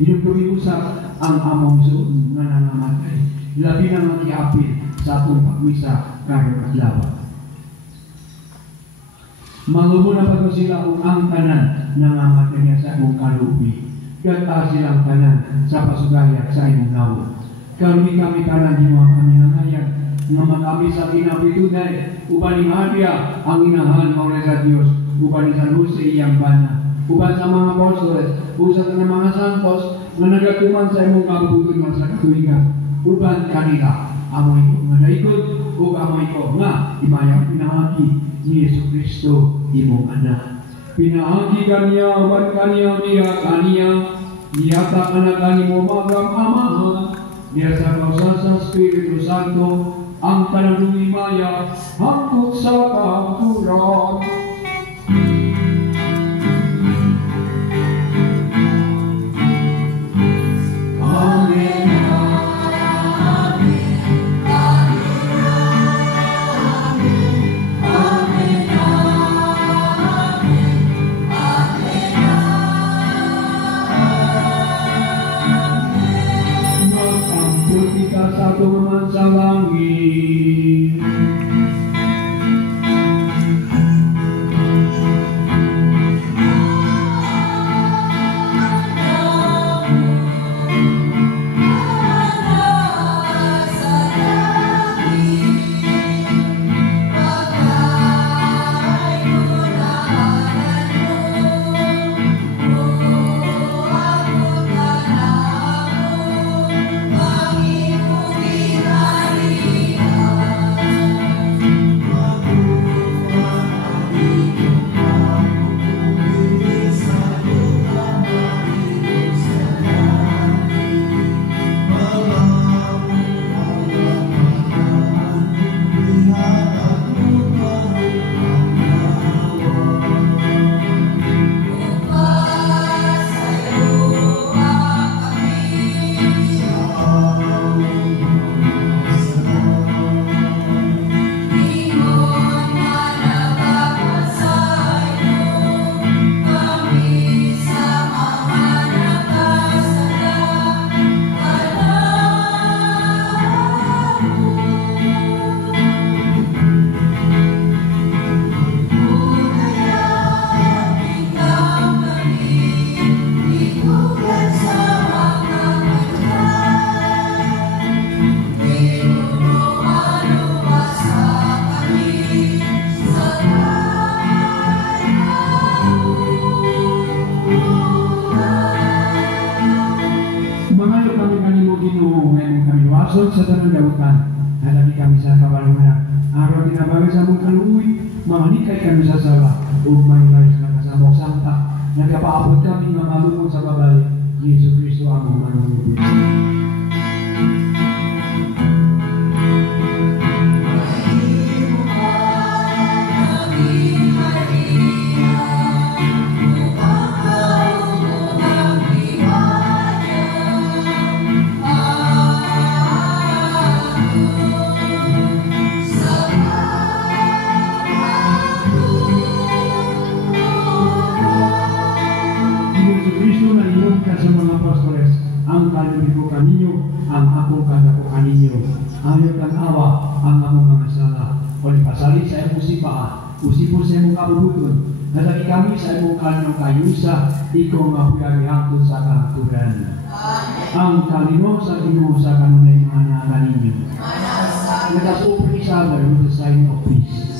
Dinamdumi usap ang among suon nga nangamatay. Labi na makiapil sa atong pagwisa karong adlaw. Malumo na pa sila kung ang tanan nangamatay niya sa akong kalubi. Gata silang tanan sa pasugayat sa imong nawo. Kami tanan di mga kami nangayan nga makami sa pinapituday uban ni Maria ang inahan maulit sa Diyos uban ni San Jose iyang bana uban sa mga apostoles uban sa mga santos nga nagatuman sa imong kabubuton sa katuigan uban kanila amoy ko nga naikot o amoy ko nga imayang pinahagi ni Yesu Kristo imong anak. Pinahagi kaniya uban kaniya niya kaniya niyata anak kanimo magang amahan niya sa kausa sa Espiritu Santo ang tanang lumimaya hangtod sa kahapturan. Amen. Sa tumaman sa langit. Sa tanang dautan, halagi kami sa kabalungan. Araw tinabagi sa mong kaluwi, mahanikay kami sa sala, o may layos na kasamok santa. Nagkapaabot kami nga malumon sa babalik, Yesu Kristo among manunubos. Ang kalulubukan ninyo, ang akong kadapuan ninyo. Ayaw kang awa ang among mga sala. O pasali sa imong sipa pa, usipon sa imong kabubuton, nadali kami sa imong kanong kayusa, ikaw mapuyari hangtod sa kahaturan. Ang talino sa Ginoo sa kanunay mga anak ninyo. Let us open each other with the sign of peace.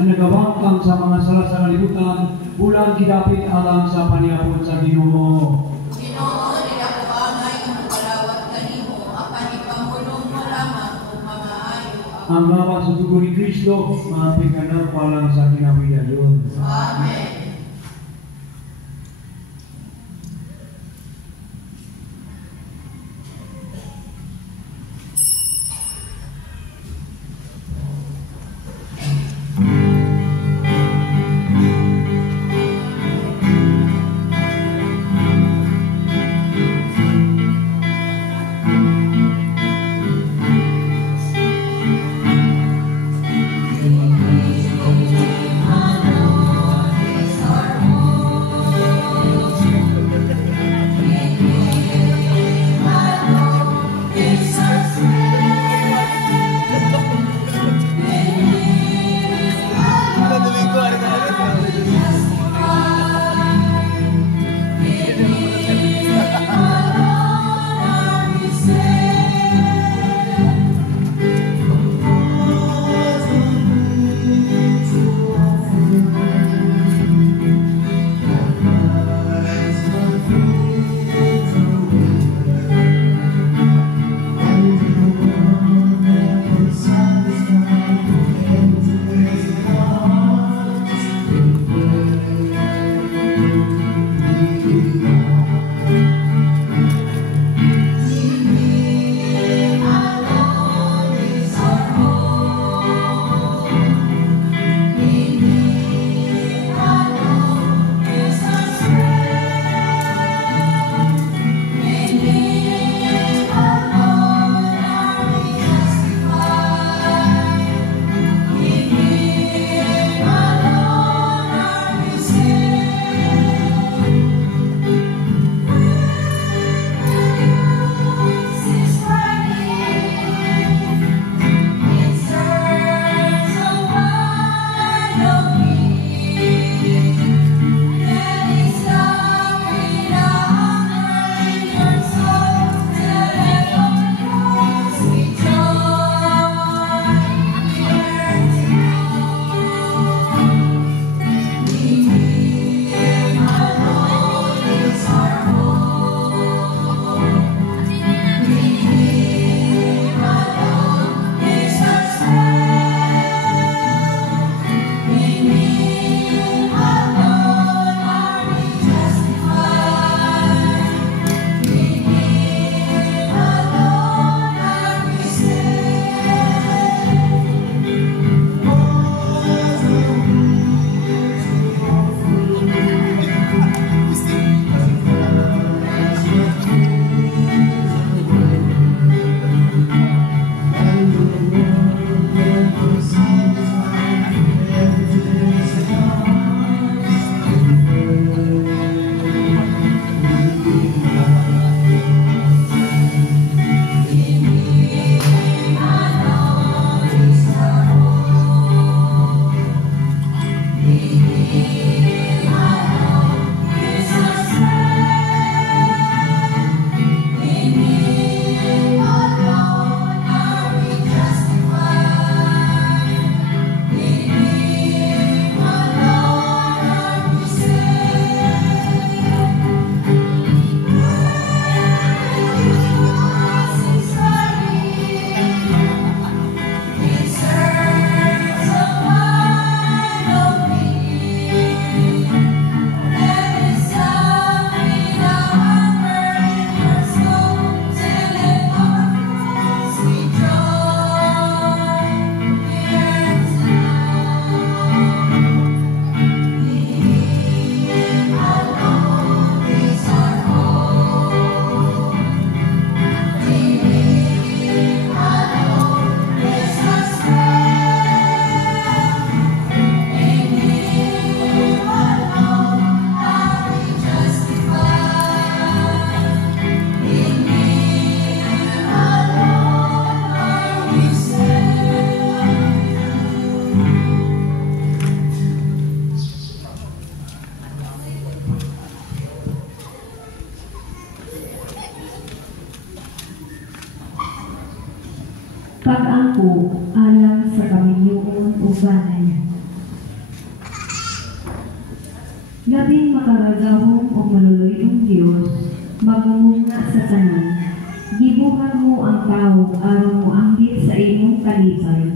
na nagawangkang sa mga sala sa kalibutan, bulang kidapit alang sa paniyapon sa Ginoo. Ginoo, nilakubangay ang palawat kanimo, apan ipamulong mo lamang kung mamaayo. Ang lawas sa dugo ni Kristo, maapin ka na palang sa kinabigayon. Amen. Amen. pag-angko alang sa kaminyoon o banay. Labing makaragahong o maluluyong Diyos, magumunga sa tanan. Gibuhat mo ang tao aron mo ambil sa imong kalipay.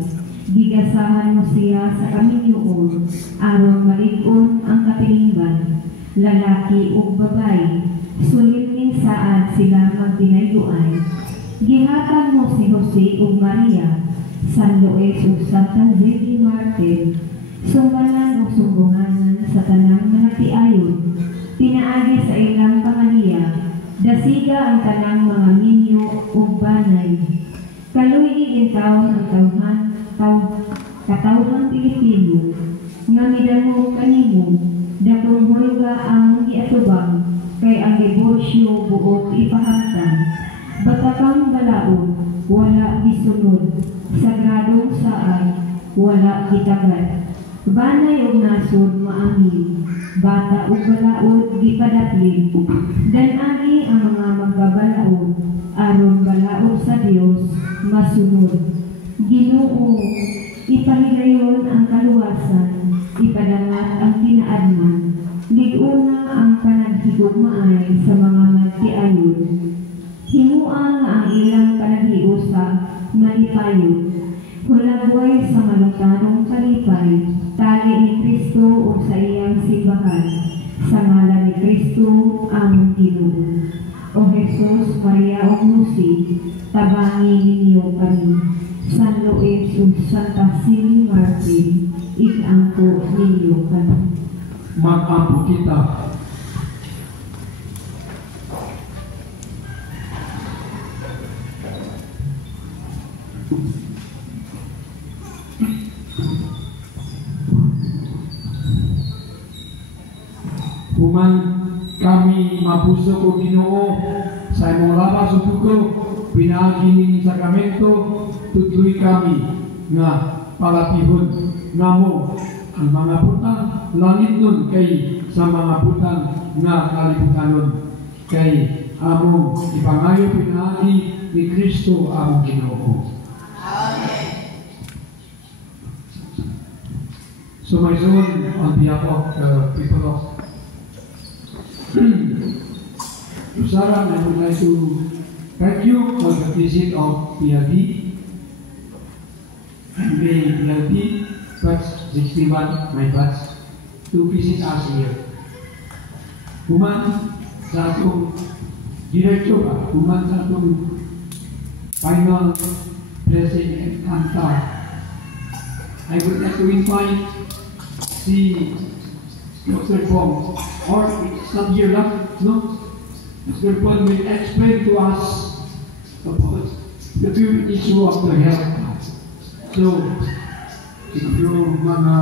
Gigasahan mo siya sa kaminyoon aron malig-on ang kapilingban. Lalaki ug babae, sulit ning saad sila magtinayuan. Gihatag mo si Jose ug Maria, San Luis ug Santa Virgen Martir, sumbalan ug sumbunganan sa tanang manatiayon. Pinaagi sa ilang pangaliya, dasiga ang tanang mga minyo ug banay. Kaluy intawon ang katawhan Pilipino, nga midangog kanimo, dakong hulga ang giatubang, kay ang diborsyo buot ipahamtang. Batakang balaod, wala gisunod, sagradong saay, wala gitagat. Banay ug nasod maamin, bata ug balaod gipadaplig. Dan-agi ang mga magbabalaod, aron balaod sa Dios masunod. Ginoo, ipahigayon ang kaluwasan, ipadangat ang tinaadman, liguna ang panaghigugmaay sa mga magtiayon. Himua nga ang ilang panaghiusa, malipayon, hulagway sa malungtarong kalipay, tali ni Kristo o sa iyang simbahan, sa ngalan ni Kristo among Ginoo. O Jesus, Maria o Lucy, tabangi ninyo kami. San Luis ug Santa Virgen Martir, igangko ninyo kami. Mag-ampo kita. Human kami mapuso ko Ginoo sa imong lawas ug dugo, pinaagi ning sakramento, tutuloy kami nga palapihon namo ang mga butang langit nun kay sa mga butang nga kalibutanon kay among ipangayo pinaagi ni Kristo among Ginoo. Amen. So my son, on behalf of the people of Lusaran, I would like to thank you for the visit of PLD. May PLD batch 61, my batch, to visit us here. Human sa atong diretso ba, human sa atong final blessing and kanta. I would like to invite si Dr. Pong, or some year lang, no? Dr. Pong will explain to us about the pure issue of the health. So, if you mga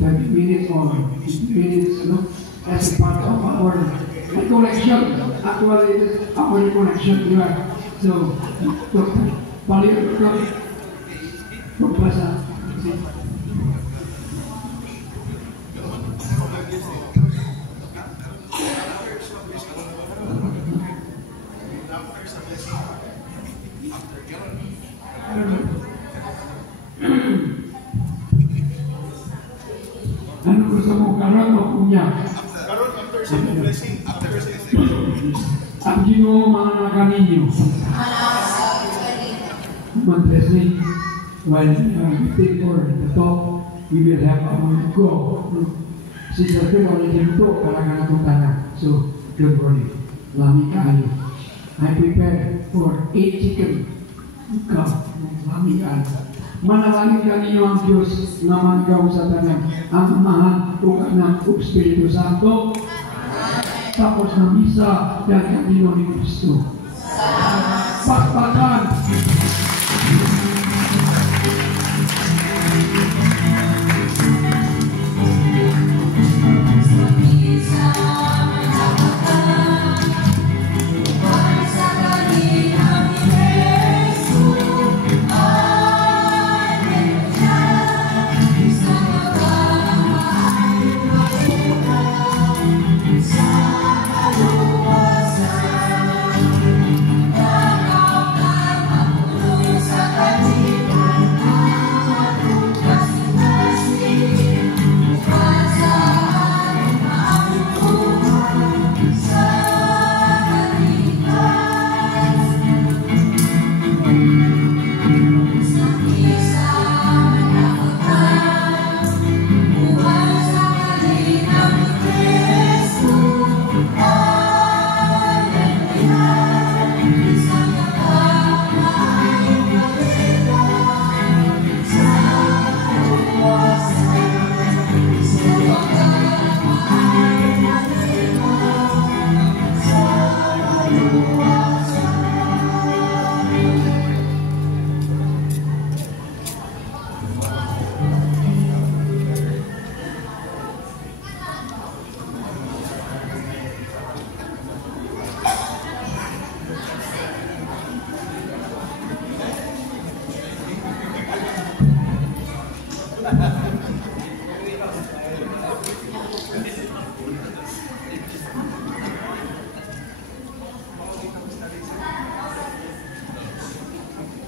20 minutes or 50 minutes, no? As a part of our recollection, actually, our recollection here. So, Dr. Palio, Professor. Ano gusto mo karon o kunya? Karon after sa blessing, after sa ang Ginoo mga naganinyo. Blessing. While we are waiting for the talk, we will have our go. Sister Phil already ito, kailangan itong tanang. So, good morning. Lami kayo. I prepared for 8 chicken. Lami kayo. Manalangin ka ninyo ang Diyos na manggaw sa tanang, ang Amahan o Anak o Espiritu Santo. Tapos ng misa, yan ang Ginoo ni Kristo. Pakpakan! Sa kaluwasan,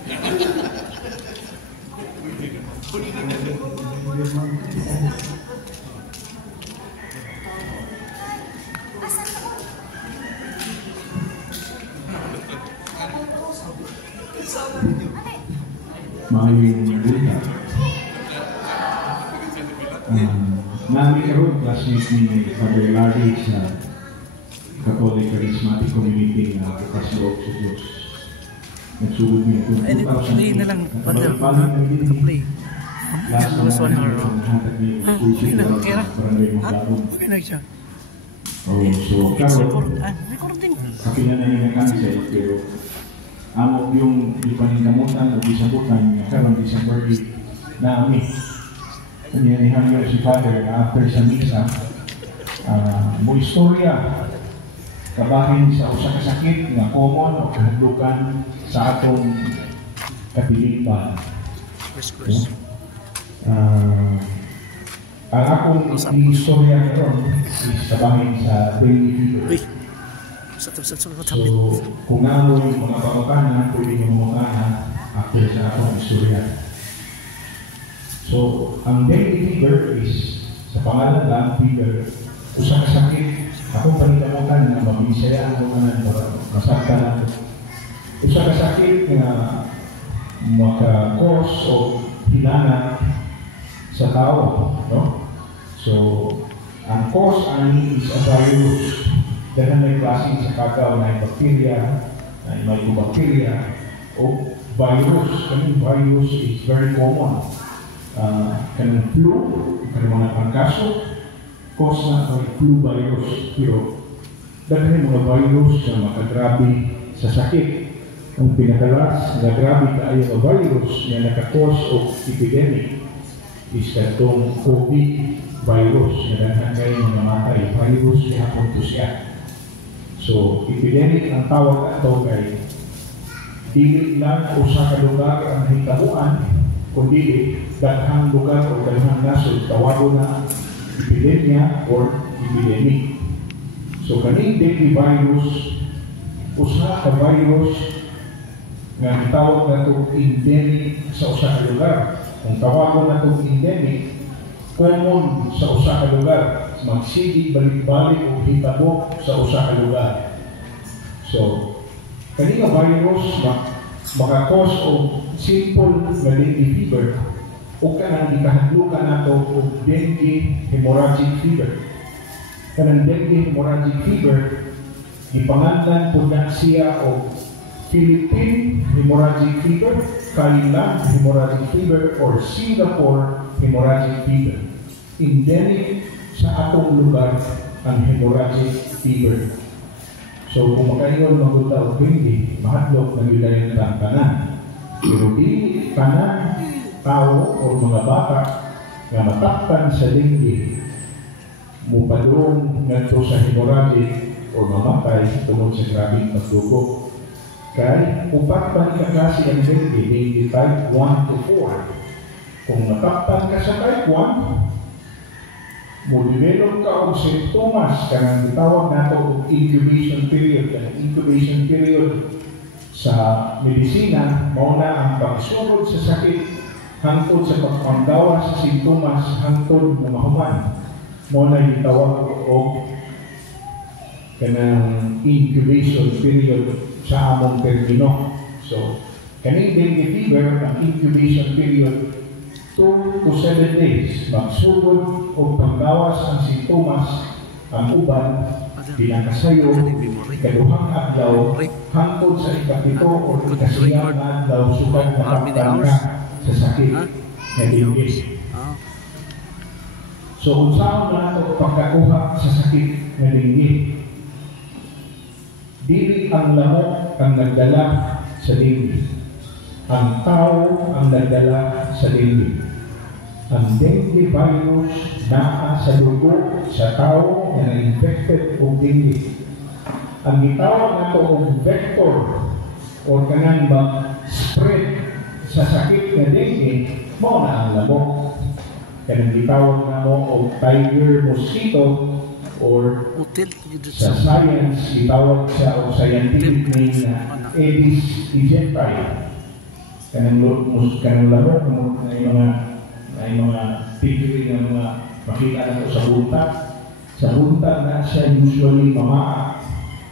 Maayong buta. Nami karon classmate ni Father Larry sa Catholic Charismatic Community na bukas loob sa Diyos. Nagsugod niya ito. Play na lang, Father. Play. Last Last one or hatag niya. okay na, okay na. Okay na siya. So, karon, Recording. kapilan na niya ng cancel, pero amok yung ipaninamutan o isabutan niya karon December 8 na amin. Kanya ni Hangyo si Father after sa misa, mo istorya kabahin sa usa ka sakit nga common o kahadlukan sa atong kapilitan. Ang akong istorya karon is kabahin sa dengue fever. So, kung naroon yung mga pamukana, pwede yung pamukana after sa akong istorya. So, ang dengue fever is, sa pangalan lang, fever, usa ka sakit. Ako panitamutan na mabisaya ako kanan para masakta na ito. Usa ka sakit na maka-cause o hinana sa tao. No? So, ang cause ani is a virus. Dahil may klase sa kagaw na bacteria, na mycobacteria, o virus. Kanang virus is very common. Kanang flu, kanang mga pangkaso, cause na ay flu virus. Pero dahil mga virus na makagrabe sa sakit. Ang pinakalas na grabe na ay ang virus na nakakos o epidemic is katong COVID virus na nangyay mga matay. Virus siya kung siya. So, epidemic ang tawag ato kay dili lang o sa lugar ang hitamuan, kundi daghang lugar o daghang nasod tawago na epidemia or epidemic. So, kaning dengue virus, usa ka virus nga tawag na itong endemic sa usa ka lugar. Kung tawago na itong endemic, common sa usa ka lugar, magsigi balik-balik o hitabo sa usa ka lugar. So, kanina virus makakos o simple na dengue fever o kanang ikahadlukan nato o dengue hemorrhagic fever. Kanang dengue hemorrhagic fever, ipanganlan po na siya o Philippine hemorrhagic fever, Kailan hemorrhagic fever, or Singapore hemorrhagic fever. Endemic sa atong lugar ang hemorrhagic fever. So kung makaingon magunta o hindi, mahadlok na wilayan ng tanan. Pero di tanan tao o mga bata na matakpan sa dengue mupadung ngadto sa hemorrhagic o mamatay tungod sa grabing pagdugo. Kaya upat pa ni klase ang dengue type 1 to 4. Kung matakpan ka sa type 1, mo-develop ka og sintomas kanang gitawag nato og incubation period. Ang incubation period sa medisina mao na ang pagsugod sa sakit hangtod sa pagpanggawa sa sintomas hangtod na mahuman. Mao na gitawag og kanang incubation period sa among termino. So kaning dengue fever, ang incubation period 2 to 7 days, magsugod o panggawas ang sintomas, ang uban, pinakasayo, ikaduhang adlaw, hangtod sa ikapito o ikasiyang adlaw, sukat nakaptan ka sa sakit na dengue. So, unsaon na ito pagkakuha sa sakit na dengue? Dili ang lamok ang nagdala sa dengue. Ang tao ang nagdala sa dengue. Ang dengue virus naa sa dugo sa tao na na-infected o dengue. Ang gitawag nato og vector o kanang mag-spread sa sakit na dengue, mao na ang lamok. Kanang gitawag namo og tiger mosquito or sa science gitawag siya o scientific name na Aedes aegypti. kanang lamok ay mga pigiri ng mga makita nato sa bunta. Sa bunta na siya usually mamaa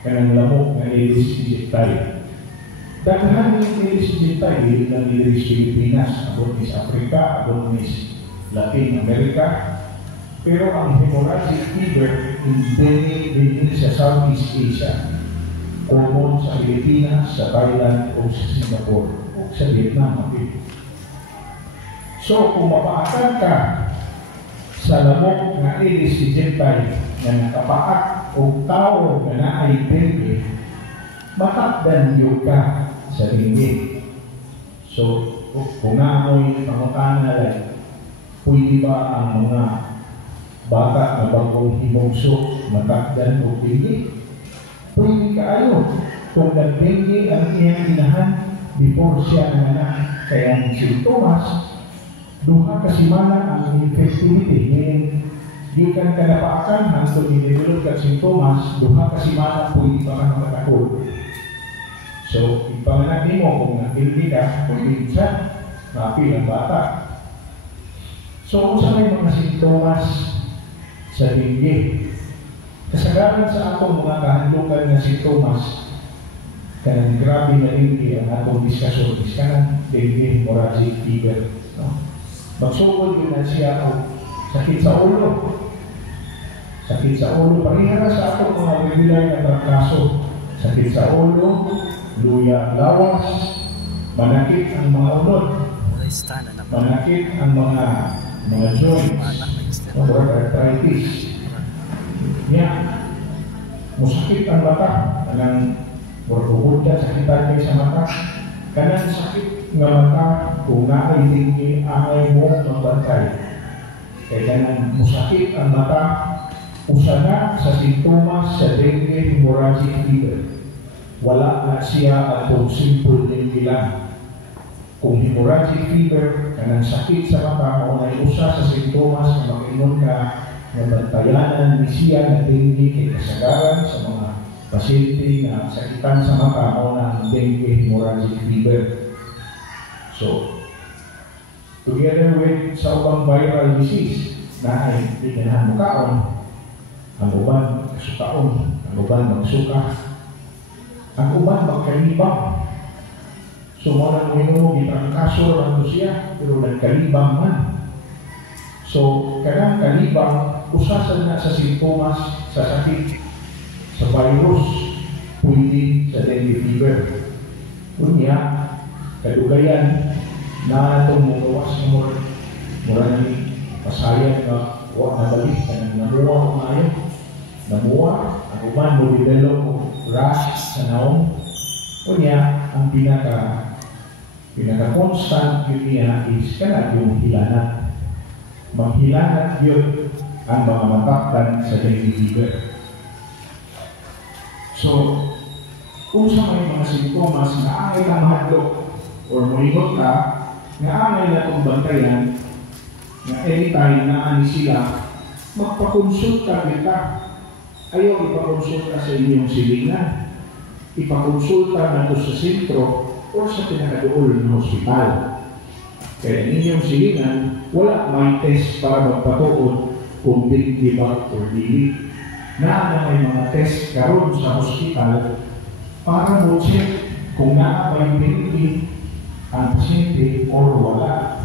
kanang lamok na Aedes aegypti. Daghan ng Aedes aegypti lang diri sa Pilipinas, abot ni Africa, abot ni Latin America. Pero ang hemorrhagic fever endemic din sa Southeast Asia. Common sa Pilipinas, sa Thailand o sa Singapore o sa Vietnam. So kung mapaakan ka sa lamok na Aedes aegypti na nakapaak o tao na naay dengue, matakdan yun ka sa dengue. So kung naamoy pangutana lang, pwede ba ang mga bata na bagong himugso matakdan o dengue? Pwede kaayo kung nag-dengue ang iyang inahan before siya nanganak. Kaya ang sintomas, duha ka simana ang infectivity, meaning di ka napaakan hangtod i-develop ka sintomas, duha ka simana pwede pa ka makatakot. So, ipanganak mo kung nag-dengue ka, pwede siya mapil ang bata. So, kung saan may mga sintomas sa dengue, kasagaran sa atong mga kahandungan na sintomas, kanang grabe na dengue ang atong diskasyon, kanang dengue hemorrhagic fever. Magsugod din na siya ang sakit sa ulo. Sakit sa ulo, parihara sa atong mga regular na trangkaso. Sakit sa ulo, luya lawas, manakit ang mga unod, manakit ang mga joints, or arthritis. Yan, musakit ang mata, kanang mortubod ka, sakitan kayo sa mata. Kanang sakit nga mata, kung naay dengue, angay mo magbantay. Kaya kanang musakit ang mata, usana sa sintomas sa dengue hemorrhagic fever. Wala na siya atong simple dengue lang. Kung hemorrhagic fever, kanang sakit sa mata, maunay usa sa sintomas na mag-inon ka na bantayanan ni siya na dengue kay kasagaran sa mga pasyente na sakitan sa mata o ng dengue hemorrhagic fever. So, together with sa ubang viral disease na ay pinanahan mo kaon, ang uban kasukaon, ang uban magsuka, ang uban magkalibang. So, muna mo yun, itrangkaso lang siya, pero nagkalibang man. So, kanang kalibang, usasan na sa sintomas sa sakit sa virus, pwede sa dengue fever. Kunya, kadugayan na itong magawas ng mura na pasayang na huwag nabalik ka ng namuwa o ngayon. Namuwa, ang uman mo develop o rash sa naong. Kunya, ang pinaka-constant yun niya is kanag yung hilanat. Maghilanat yun ang mga matakdan sa dengue fever. So, kung sa may mga sintomas na angay ka mahadlok or muligot ka, na angay na itong bantayan, na anytime na ani sila, magpakonsult ka kita. Ayaw ipakonsult ka sa inyong silingan. Ipakonsulta na ito sa sentro o sa pinakadool ng hospital. Kaya inyong silingan, wala may test para magpatuod kung dengue ba o dili. Na may mga test karon sa hospital para mo-check kung may dengue ang pasyente o wala.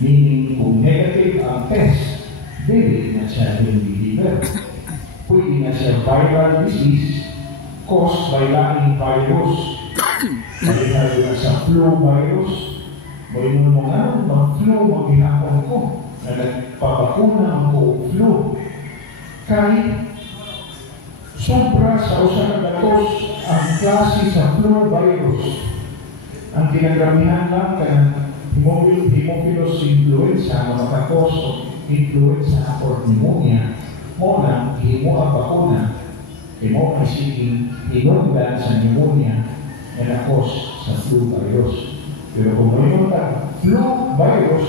Meaning, kung negative ang test, dili na siya dengue fever. Pwede na siya viral disease caused by laing virus. Pwede na sa flu virus. Pwede mo nga, mag-flu, mag-ihapon ko na nagpapakuna ko flu. Kahit sobra sa usa ka datos ang klase sa flu virus. Ang ginagamihan lang kan Haemophilus influenza na makakos o influenza or pneumonia mo lang himo ang bakuna. Himo ay siging hinundan sa pneumonia na nakos sa flu virus. Pero kung mayroon ka flu virus,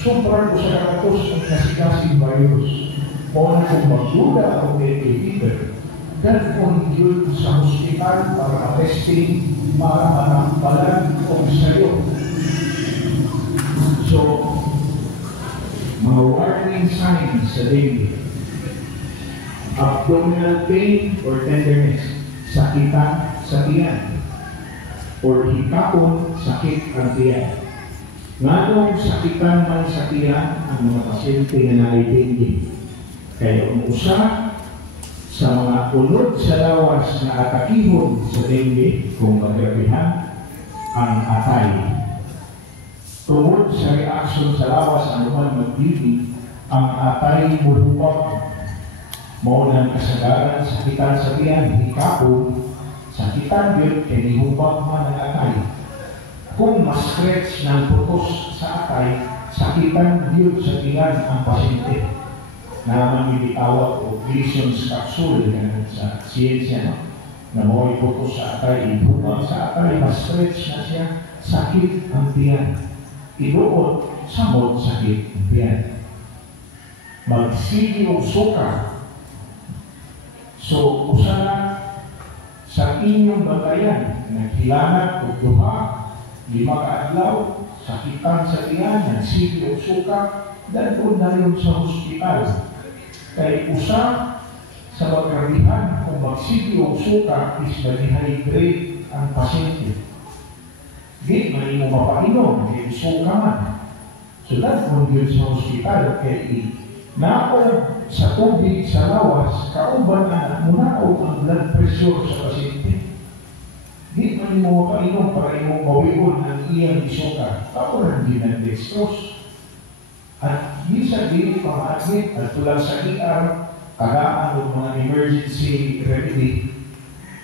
sobra ko sa datos ang kasi virus. Mo na kung magduda o dengue fever, dalpon yun sa hospital para testing, para manampalan o sa'yo warning signs sa dengue. Abdominal pain or tenderness, sakitan sa tiyan, or hikapon, sakit ang tiyan. Nganong sakitan man sa tiyan ang mga pasyente na dengue. Kaya usa sa mga unod sa lawas na atakihon sa dengue kung magrabihan ang atay. Tungod sa reaksyon sa lawas ang naman mag-bleeding, ang atay mulupag. Maulang kasagaran, sakitan sa tiyan, hikapon, sakitan yun, kinihubag man ang atay. Kung ma-stretch ng putos sa atay, sakitan yun sa tiyan ang pasyente. Naman ibitawag o lesions capsule sa siyensya, no? Na mo'y putos sa atay, ihubag sa atay, ma-stretch na siya, sakit ang tiyan. Iluot, samot, sakit ang tiyan. Magsigi o suka. So, usana sa inyong bagayan, naghilanat o duha, 5 kaadlaw, sakitan sa tiyan, nagsigi o suka, dalon na rin sa hospital. Kaya usa sa magkarihan kung magsigi o suka is ma-dehydrate ang pasyente. Di man mo mapainom, di suka man. So, dalon yun sa hospital, kaya naog sa tubig sa lawas, kauban na munaog ang blood pressure sa pasyente. Di man mo mapainom para mo mawion ang iyang isuka. Kauran din ang dextrose. At minsan din pang-admit at tulad sa ER, kagaan ng mga emergency remedy,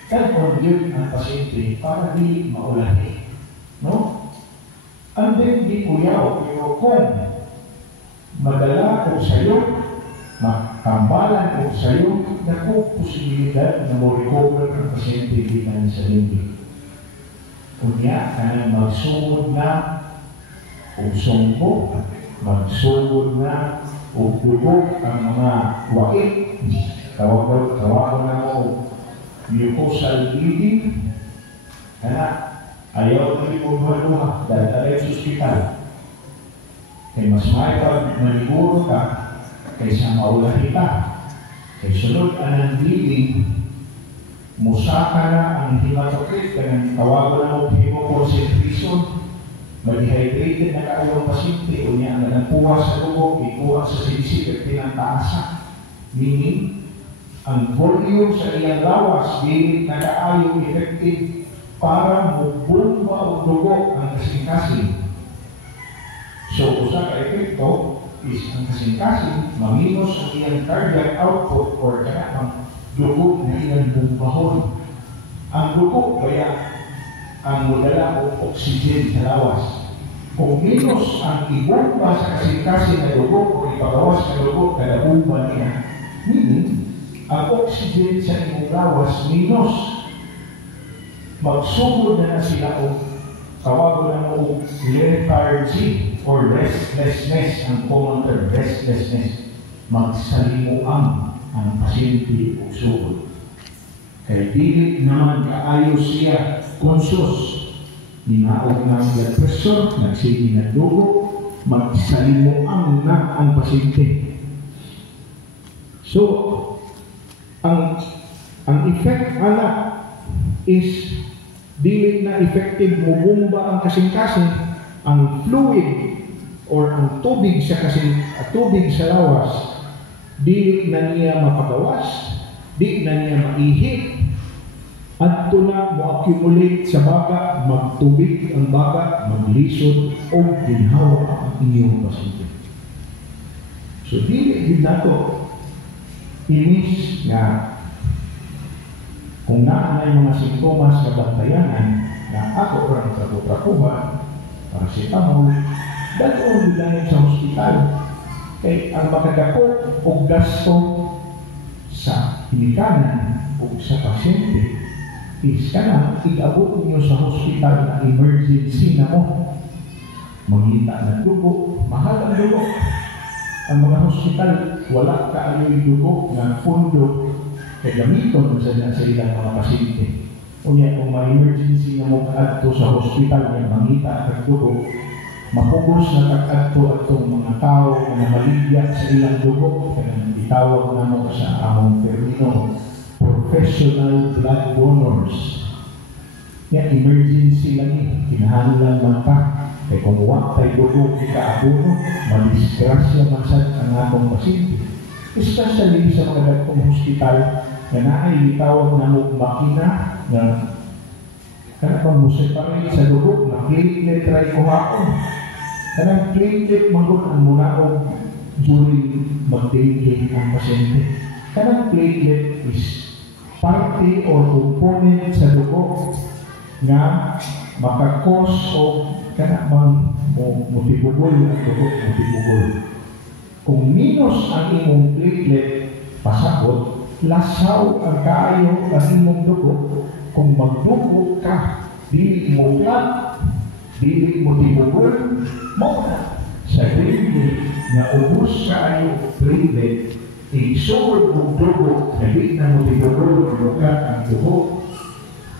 dalon yun ang pasyente para di maulahi. No? And then di kuyaw, pero kung madala ko sa iyo, makambalan ko sa iyo, naku posibilidad na mo recover ang pasyente bilang sa dengue. Kunya, kanang magsugod na o sumpo, magsugod na o dugog ang mga wait, tawag na mo mucosal bleeding, kaya ayaw na rin mo maluha dahil tayo sa ospital. Kaya mas maipag maliguro ka kaysa maulahi ka. Kaya sunod anang bleeding, musaka na ang hematocrit, kaya tawagan na mo hemoconcentration, ma-dehydrated na kaayong pasyente, o niya ang nagpuwa sa lubog, ikuha sa sinisip at pinantaasa. Meaning, ang volume sa iyang lawas, di na kaayong effective para mabumba o dugo ang kasing-kasing. So, usa ka epekto is ang kasing-kasing maminos ang iyang cardiac output or kanang dugo na iyang bumbahon. Ang dugo kaya ang mudala o oxygen sa lawas. Kung minus ang ibumba sa kasing-kasing na dugo o ipagawas sa dugo kada bumba niya, meaning ang oxygen sa iyong lawas minus. Magsugod na sila o tawago na mo lethargy or restlessness, ang common term, restlessness. Magsalimuang ang pasyente o sugod. Kaya dili naman kaayo siya conscious. Ninaog na ang blood pressure, nagsigi na dugo, magsalimuang na ang pasyente. So, ang effect is dili na effective mo bumba ang kasing-kasing, ang fluid or ang tubig sa tubig sa lawas, dili na niya mapagawas, di na niya maihip, at na mo-accumulate sa baga, magtubig ang baga, maglisod o ginhawa ang inyong pasyente. So dili din nato inis na kung naanay mga simptomas sa bantayanan na ako parang trapo-trapuhan, paracetamol, dalawang bilayan sa hospital. Kaya ang makadako o gasto sa hinikanan o sa pasyente is kana i-abot ninyo sa hospital na emergency na mo. Manghita ng dugo, mahal ang dugo. Ang mga hospital, wala kaayoy dugo ng pundo kaya gamiton sa ilang mga pasyente. Kung may emergency na mo kaadto sa hospital, may mangita at dugo, mapugos na kag-adto atong mga tao na maligya sa ilang dugo kanang gitawag namo sa among termino professional blood donors. Yan emergency lang kinahanglan man pa kay kung wa tay dugo ikaabuno madisgrasya man sad ang atong pasyente. Especially sa mga dakong hospital na naay gitawag namo makina na kana pang musipari sa dugo na platelet try kuhaon. Kanang platelet manggod ang munaog during mag-daily ang pasyente. Kanang platelet is parte or component sa dugo nga makakos o kana bang mutibugol ang dugo, mutibugol. Kung minus ang imong platelet pasabot, lasaw ang kaayo ang imong dugo. Kung magdugo ka, dili mo plat, dili mo tibugol, mo na. Sa dengue na ubos kaayo platelet, isugod mo dugo, dili na mo tibugol, lugar ang dugo,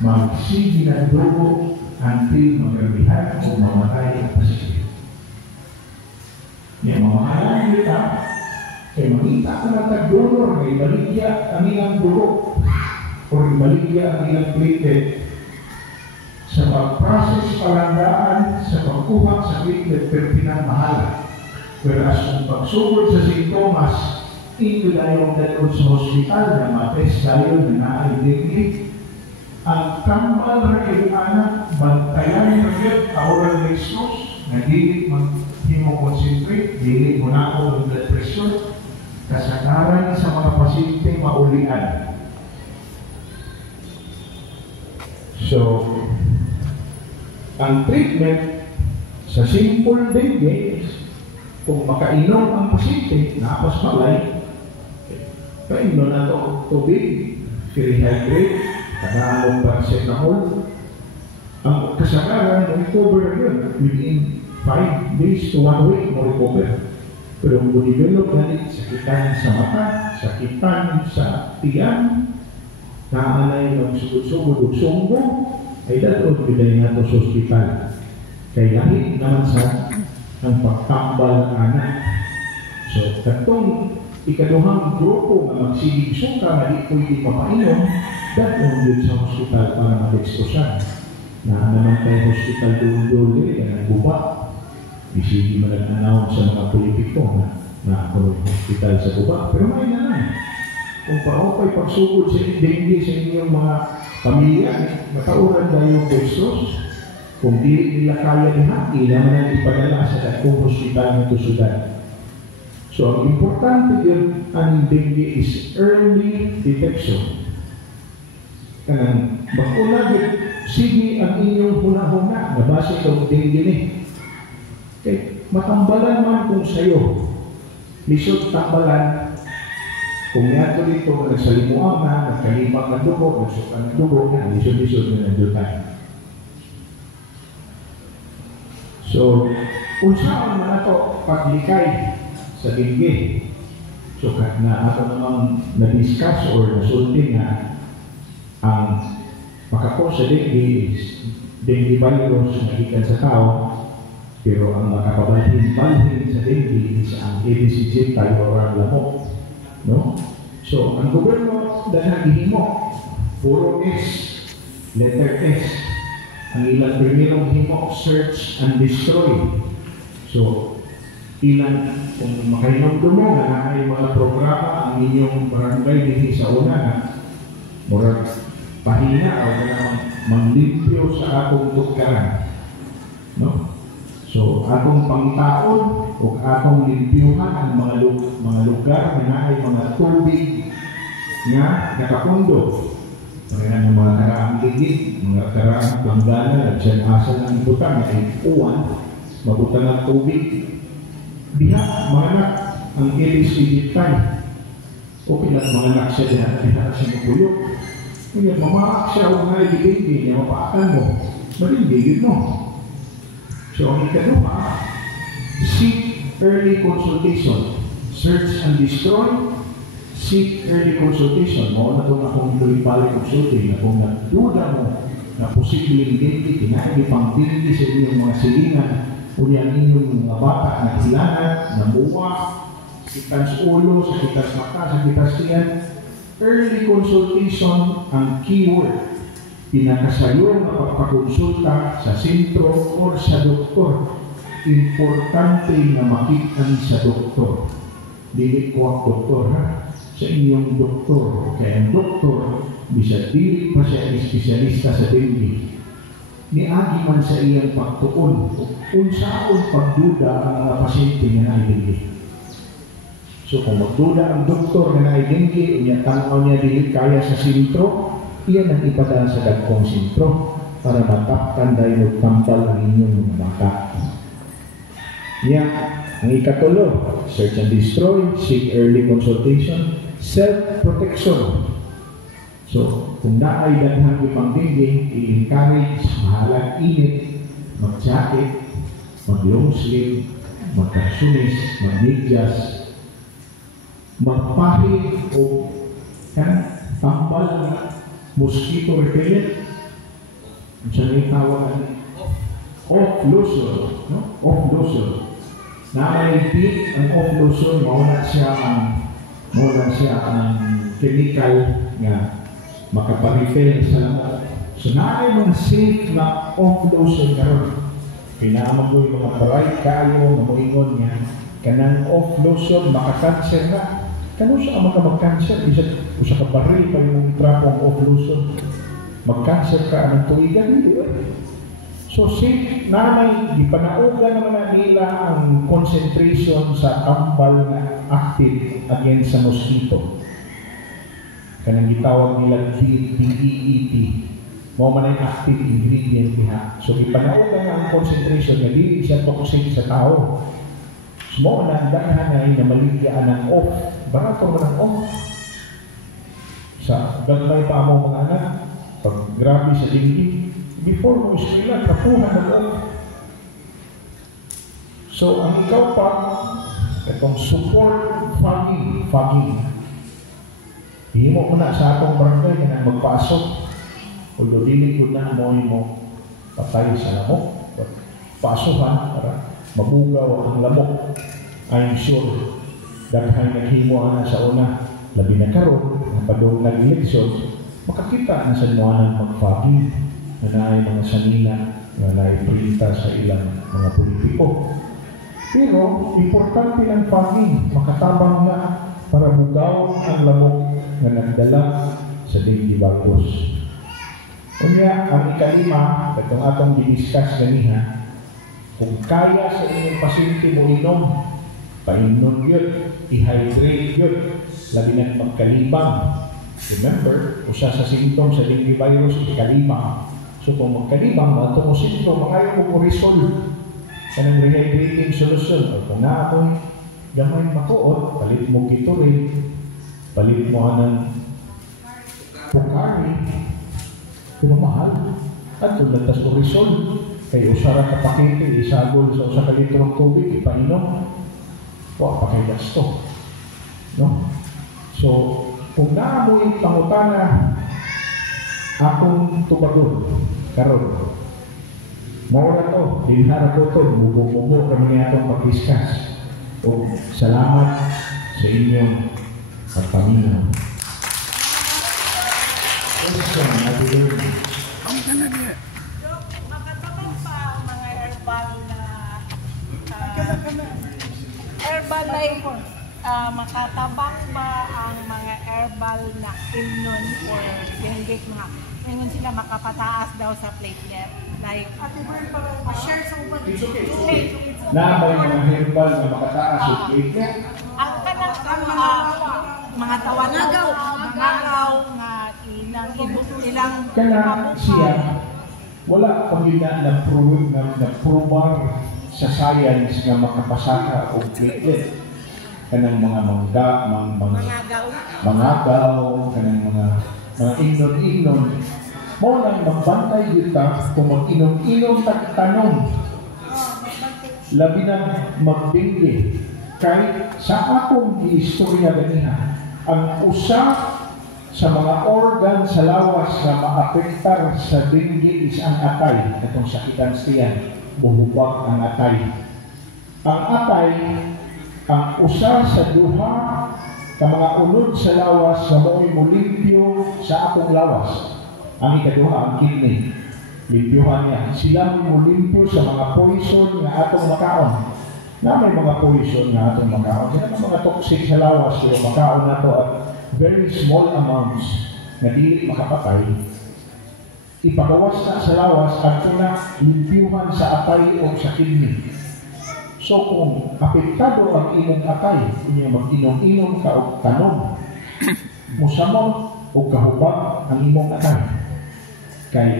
magsige na dugo, until magamihan o mamatay ang pasyente. Yung mamahalan kita, kaya makita ka na tag-donor, may baligya ang ilang dugo, o baligya ang ilang platelet. Sa pag-process palandaan, sa pagkuha sa platelet, pero pinamahala. Whereas kung pagsugod sa sintomas, ito dahil dalon sa hospital na matest dahil na na-identity, ang tambal na kailangan, bantayan na yun, oral response, na dili mag-hemoconcentrate, dili mo na ako ng blood pressure, kasagaran sa mga pasyente maulian. So, ang treatment sa simple dengue, kung makainom ang pasyente, napas malay, painom na ito tubig, rehydrate, kanalong paracetamol. Ang kasagaran mo recover yun within 5 days to 1 week mo recover. Pero kung develop na sakitan sa mata, sakitan sa tiyan, naanay ng sugod-sugod o sunggo, ay dapat biday na ito sa hospital. Kaya lahit naman sa ang pagtambal ng anak. So, katong ikaduhang grupo na magsigig suka na di pwede mapainom, dapat yun sa hospital para mag-exposan. Na naman tayo hospital doon-doon ka ng buba. Isigi mo nag-announce sa mga politiko na ako hospital sa buba. Pero may naman. Kung pa-okay pagsugod sa dengue sa inyong mga pamilya, matauran tayo yung pesos. Kung di nila kaya ihati, naman ang ipadala sa dakong hospital ng Sudan. So, ang importante yun, ang dengue is early detection. Kanang bakuna, sige ang inyong huna-huna, nabasa itong dengue ni. Okay, matambalan man kung sa'yo, lisod tambalan, kung yato dito, nagsalimuang na, nagkalimang na dugo, nagsukan na dugo, lisod-lisod na nandutan. So, kung saan man ito paglikay sa dengue, so na ako namang na-discuss or nasulti na ang makakos sa dengue is dengue virus na ikan sa tao, pero ang makapabalhin-balhin sa dengue is ang ABCG tayo orang lamok. No? So, ang gobyerno dahil hihimo, puro S, letter S. Ang ilang primerong himo, search and destroy. So, ilan, kung makainom mo na ay mga programa ang inyong barangay dito sa una na murag pahina o manglimpyo sa akong tukaran. No? So, akong pangtaon o akong limpyuhan ang mga lugar na ay mga tubig na nakapondo. Kaya ng mga karaang ligid, mga karaang planggana, at siya asa ng ibutang ay uwan, mabutang ng tubig. Diha, mga anak, ang iris Egyptan. O pilat mga anak siya diha siya magpulok. Kaya mamaak siya o nga ibigay niya, mapaakan mo. Malindigid mo. So, ang ikaduha, seek early consultation. Search and destroy. Seek early consultation. Mao na itong akong tuloy-balik consulting na kung nagduda mo na posibleng dengue, kinaigi pang dengue sa inyong mga silingan, Unya inyong mga bata na ilanat, namuwa, sakitan sa ulo, sakitan sa mata, sakitan sa tiyan. Early consultation ang keyword. Pinakasayo na pagpakonsulta sa sentro o sa doktor. Importante na makita sa doktor. Dili ko ang doktor ha? Sa inyong doktor. Kaya ang doktor, bisa dili pa siya espesyalista sa dengue. Niagi man sa iyang pagtuon unsaon pagduda ang mga pasyente nga naay. So kung magduda ang doktor nga naay dengue, unya tanaw niya dili kaya sa sentro, iyan ang ipadala sa dagkong sentro para matapkan dahil magtampal ang inyong mga bata. Ang ikatulo, search and destroy, seek early consultation, self-protection. So, kung naay daghang ipang dengue, i-encourage, mahalang init, mag-jacket, mag-long sleeve, magkasunis, mag-medyas, magpahid o tambal na mosquito repellent. Siya may tawag off lotion, no? Off lotion. Namayipit ang off lotion, mauna siya ang chemical nga makaparepel sa lamok. So naay mga safe na off lotion karon. Kailangan mo yung mga bright kayo na moingon niya kanang off lotion maka-cancer na. Kano siya ang mag-cancer? Isa ka baril pa yung trapong off lotion. Mag-cancer ka ng tuwigan dito So safe naman, ipanaugan naman nila ang concentration sa tambal na active against sa mosquito. Kanang gitawag nila DEET. Mo man ay active ingredient niya. So ipanaugan ang concentration na dili siya toxic sa tao. So mo na daghan na maligyan ng off. Barato mo ng off. Sa gagmay pa mo mga anak, pag grabe sa dengue, before mo iskwela, kapuhan ng off. So ang ikaw pa, itong support fogging. Himo mo na sa atong barangay na magpasok. Although dili ko na mo patay sa lamok. Pasuhan para mabugaw ang lamok. I'm sure dahil naghimo na sa una, labi na karon, napadong nag-eleksyon, makakita na sa nuanan mag-fogging na naay mga sanina na naiprinta sa ilang mga politiko. Pero importante ng fogging, makatabang na para bugaw ang lamok na nagdala sa dengue virus. Unya, ang ikalima, itong atong diniskas ganiha, kung kaya sa inyong pasyente mo inom, painom yun, i-hydrate yun, labi na magkalibang. Remember, usa sa symptoms sa dengue virus, ikalibang. So kung magkalibang, mga itong symptom, mga mo resolve kanang rehydrating solution. O kung na ako'y gamay matuot, palit mo Gatorade, palit mo ng Pocari, pero mahal. At kung nagtas mo resolve, kay usara ka pakete, isagol sa usa ka litrong tubig, ipainom. Wa pa kay gasto. No? So, kung naamoy pangutana, akong tubagon, karon. Mawala to, dinhara ko to, mubo-mubo kami atong pag-discuss. O salamat sa inyong pagpaminaw. Question, Ate Dorothy. Makatabang pa ang mga herbal na makatabang ba ang mga herbal na immune or dengue mga ngayon sila makapataas daw sa platelet like share sa uban Nabay mga herbal na makataas sa platelet. ang kanang mga tawagaw nga ilang Kana siya, wala pag yun na probar sa science nga makapasaka o platelet. Kanang mga mangagaw, kanang mga inon-inon. Mo lang magbantay kita kung mag-inom-inom tanong. Labi na magbinggi. Kahit sa akong istorya ganiha, ang usa sa mga organ sa lawas na maapektar sa dengue is ang atay, itong sakitan siyan. buhubag ang atay. Ang atay, ang usa sa duha ka mga unod sa lawas nga mo'y mulimpyo sa akong lawas. Ang ikaduha, ang kidney. Limpyohan niya. Sila mo limpyo sa mga poison nga atong makaon. Na may mga poison nga atong makaon. Sila mga toxic sa lawas yung makaon na to at very small amounts na dili makapatay. Ipagawas na sa lawas at na limpyuhan sa atay o sa kidney. So kung apektado ang imong atay, kung mag-inom-inom ka o tanom, musamon o kahubag ang imong atay. Kay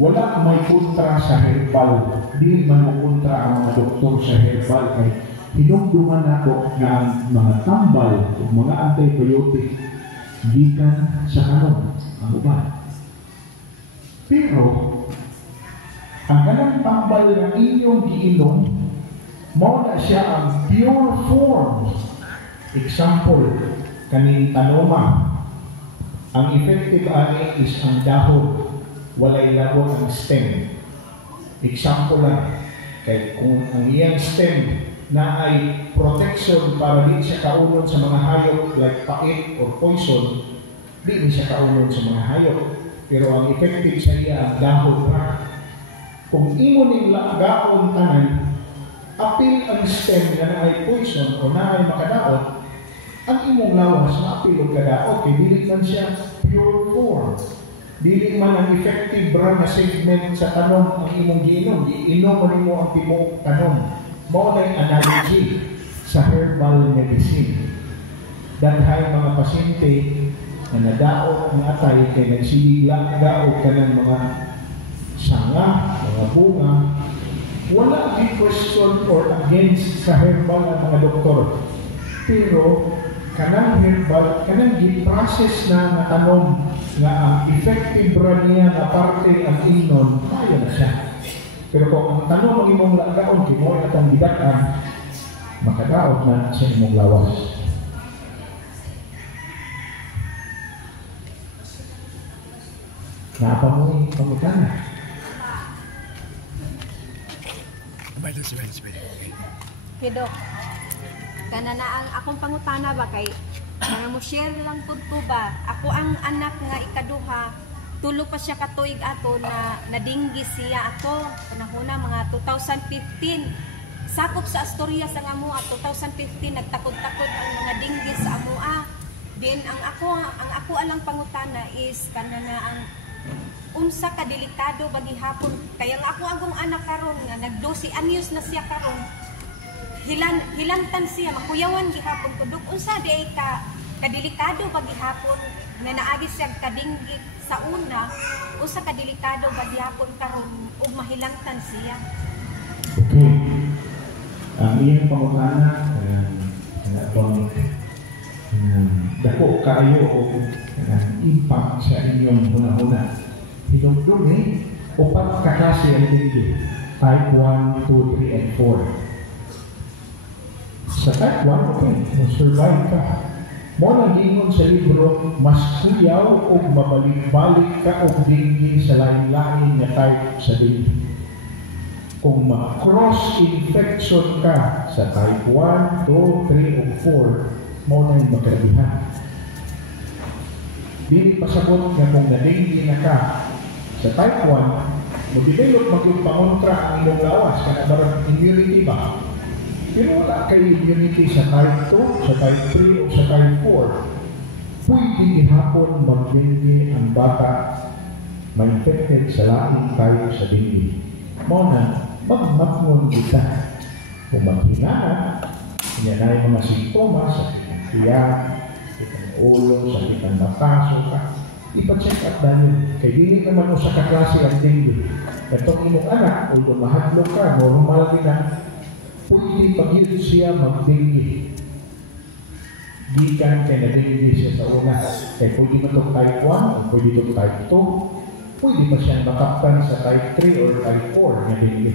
wala may kontra sa herbal. Di man mo kontra ang mga doktor sa herbal. Kay hinumduman ako na ang mga tambal o mga antibiotic gikan sa kanon ang uban. Pero ang kanang tambal ng inyong giinom, mao na siya ang pure form. Example, kaning tanoma. Ang effective ani is ang dahon. Walay labot ang stem. Example lang, kay kung ang iyang stem na ay protection para di siya kaunod sa mga hayop like pait or poison, di siya kaunod sa mga hayop. Pero ang effective sa iya ang dahon pa. Kung imo ning lagaon tanan, apil ang stem na ay poison o na ay makadaot, ang imong lawas maapil o kadaot, kay dili man siya pure form. Dili man ang effective brand na segment sa tanom ang imong giinom. Iinom mo ang timong tanom. Mao na analogy sa herbal medicine. Daghay mga pasyente na nadaot ang atay kay nagsigila daot ka ng mga sanga, mga bunga. Wala di question or against sa herbal ang mga doktor. Pero kanang herbal, kanang gi-process na tanom nga ang effective brand niya na parte ang inon, kaya na siya. Pero kung ang tanong ang imong lagaon, kung mo itong bidakan, makadaot na sa imong lawas. Napa mo yung pamutana? Kido, kana na ang akong pangutana ba kay nga mo share lang pud ko ba? Ako ang anak nga ikaduha, tulo pa siya katuig ato na nadinggis siya ako panahona mga 2015. Sakop sa Astoria sa Amua 2015 nagtakod-takod ang mga dinggis sa Amua. Then ang ako alang pangutana is kanana ang unsa ka delikado ba gihapon kaya ang ako agong anak karon nga nag 12 anyos na siya karon. Hilantan siya makuyawan gihapon tudok unsa di ka kadelikado ba gihapon na naagi siya kadinggit sa una usa ka delikado ba gihapon karon ug mahilantan siya. Okay. Ang iyong pangutana dako kayo o impact sa inyong huna-huna. Hidong-dong upat ka klase ang dinggit. Type 1, 2, 3, and 4. Sa type 1, okay, survive ka. Mo nagingon sa libro, mas kuyaw o mabalik-balik ka o dinggit sa lain-lain na type sa dinggit. Kung ma-cross infection ka sa type 1, 2, 3, o 4, mo na yung magkarabihan. Dili pasabot nga kung nadinggi na ka sa type 1, mag-develop magpang-kontra ang ilong lawas, kaya marang immunity ba? Pero wala kayo immunity sa type 2, sa type 3, o sa type 4. Pwede gihapon mag-dengue ang bata ma-infected sa laing type sa dengue. Mo na, magmatngon kita. Kung maghinaan, yan ay mga simptomas, sakit ng tiyan, sakit ng ulo, sakit ng mata, ipa-check up dahil kay dili naman mo sa kaklase ang dengue. Itong imong anak, o lumahadlo ka, normal din na, pwede pag-yun siya mag-dengue. Gikan kay na-dengue siya sa una. Kaya pwede mo itong type 1 o pwede itong type 2. Pwede pa siyang makaptan sa type 3 or type 4 na dengue.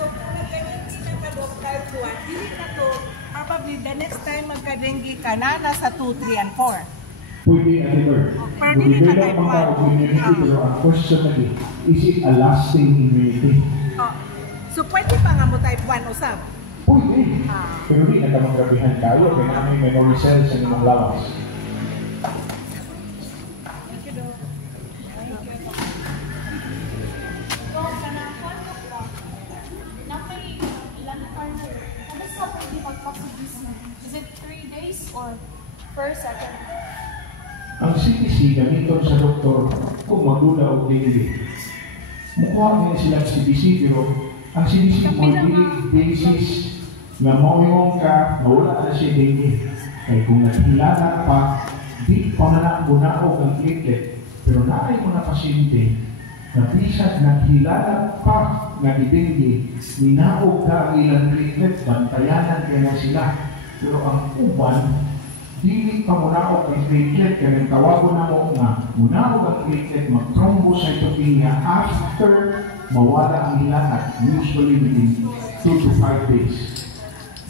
So, kung nagka-dengue ka ka doon type 1, hindi ka to, probably the next time magka-dengue ka na, nasa 2, 3, and 4. Pwede anywhere. Pero dili ka Develop type man ka 1. og immunity, pero ang question lagi, is it a lasting immunity? Oh. So pwede pa nga mo type 1 usab. Pwede. Pero di na ka magabihan kayo, kaya namin memory cells sa inyong lawas. Is it 3 days or per second? Ang CDC gamiton sa doktor kung magula o daily. Mukha nila silang CDC, pero ang CDC mo daily basis na mawimong ka, mawala na siya daily. Kaya kung naghilala pa, di pa na bunaog ang platelet. Pero naay mo na pasyente na bisag naghilala pa nga dengue, minaog ka ang ilang platelet, bantayanan kaya sila. Pero ang uban, dili pa munaog ang platelet, kaya tawago na mo nga, munaog ang platelet, mag-thrombocytopenia after mawala ang hilanat, usually within 2 to 5 days.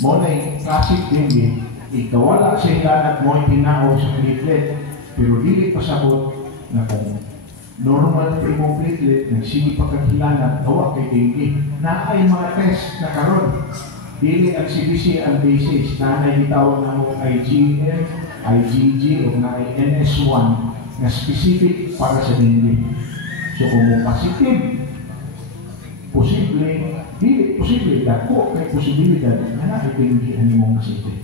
Mo na yung classic dengue, ikawala sa hilanat mo, itinaog sa platelet, pero dili pa sabot na kung normal primo platelet, nagsige pa kaghilanat, gawa kay dengue. Na ay mga test na karon. Dili ang CDC ang basis, na naitawag na mo IgM, IgG, o na NS1 na specific para sa dengue. So kung mo positive, posible, dili posible, dako kay posibilidad na na-dengue ang imong kasite.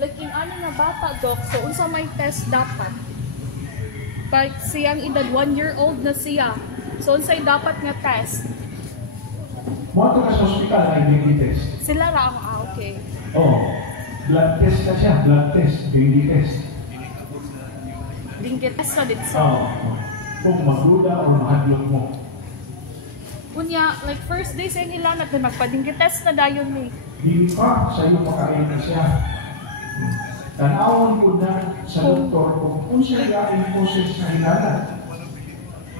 Like in ano na bata, Doc, so unsa may test dapat? Like siyang edad 1-year-old na siya. So unsay dapat nga test? Mo ka sa ospital ay dengue test. Sila ra ang okay. Oh, blood test na siya, blood test, dengue test. Dengue test na din sa. Oo. Kung magduda o mahadlok mo. Kunya, like first day sa hilanat na magpa-dengue test na dayon ni. Hindi pa, sa iyo makain na siya. Tanawon ko na sa doktor kung siya yung process na hilanat.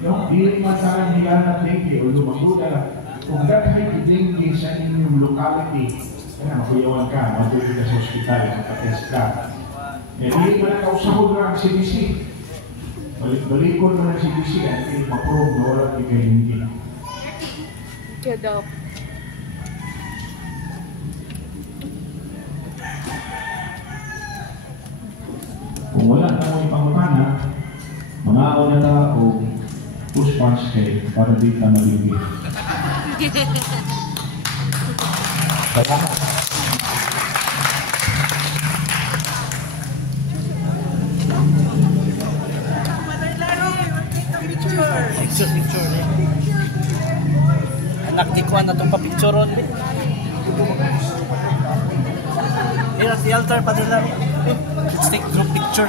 No? Hindi man sa kang hilanat dengue o lumagduda. Kung daghay dengue sa inyong locality, kaya makuyawan ka, maduli ka sa ospital, makatest ka. Hindi mo na kausahod na ang CDC. Balik-balikon mo ng CDC at ma-probe na wala kay dengue. Okay, Doc. Kung wala na mo ipangutana, mangaw na ta o push punch kay para di ka maligid. Salamat. Picture. Anak ni Kwan na itong papicturon. Here at the altar, Padilla. Let's take group picture.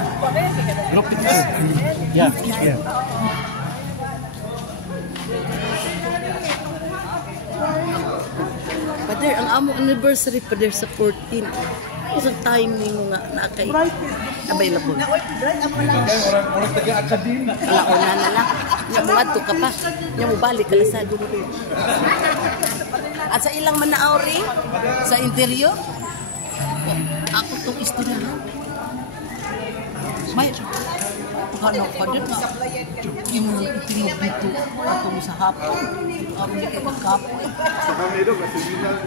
Group picture. Yeah. Pader, ang among anniversary, Pader, sa 14. Isang time ni mo nga nakay available. Orang taga-akademya. Wala ko na lang. Nya mo adto ka pa. Nya mo balik kalasan. At sa ilang manaawri sa interior, ako tong istorya. May ano pa din na itinog dito atong sa hapon. Ang hindi ka magkapon. Sa Camilo, kasi bilang.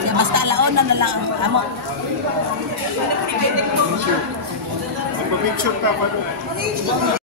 Ya basta laon na lang ang amo. Picture ka pa doon.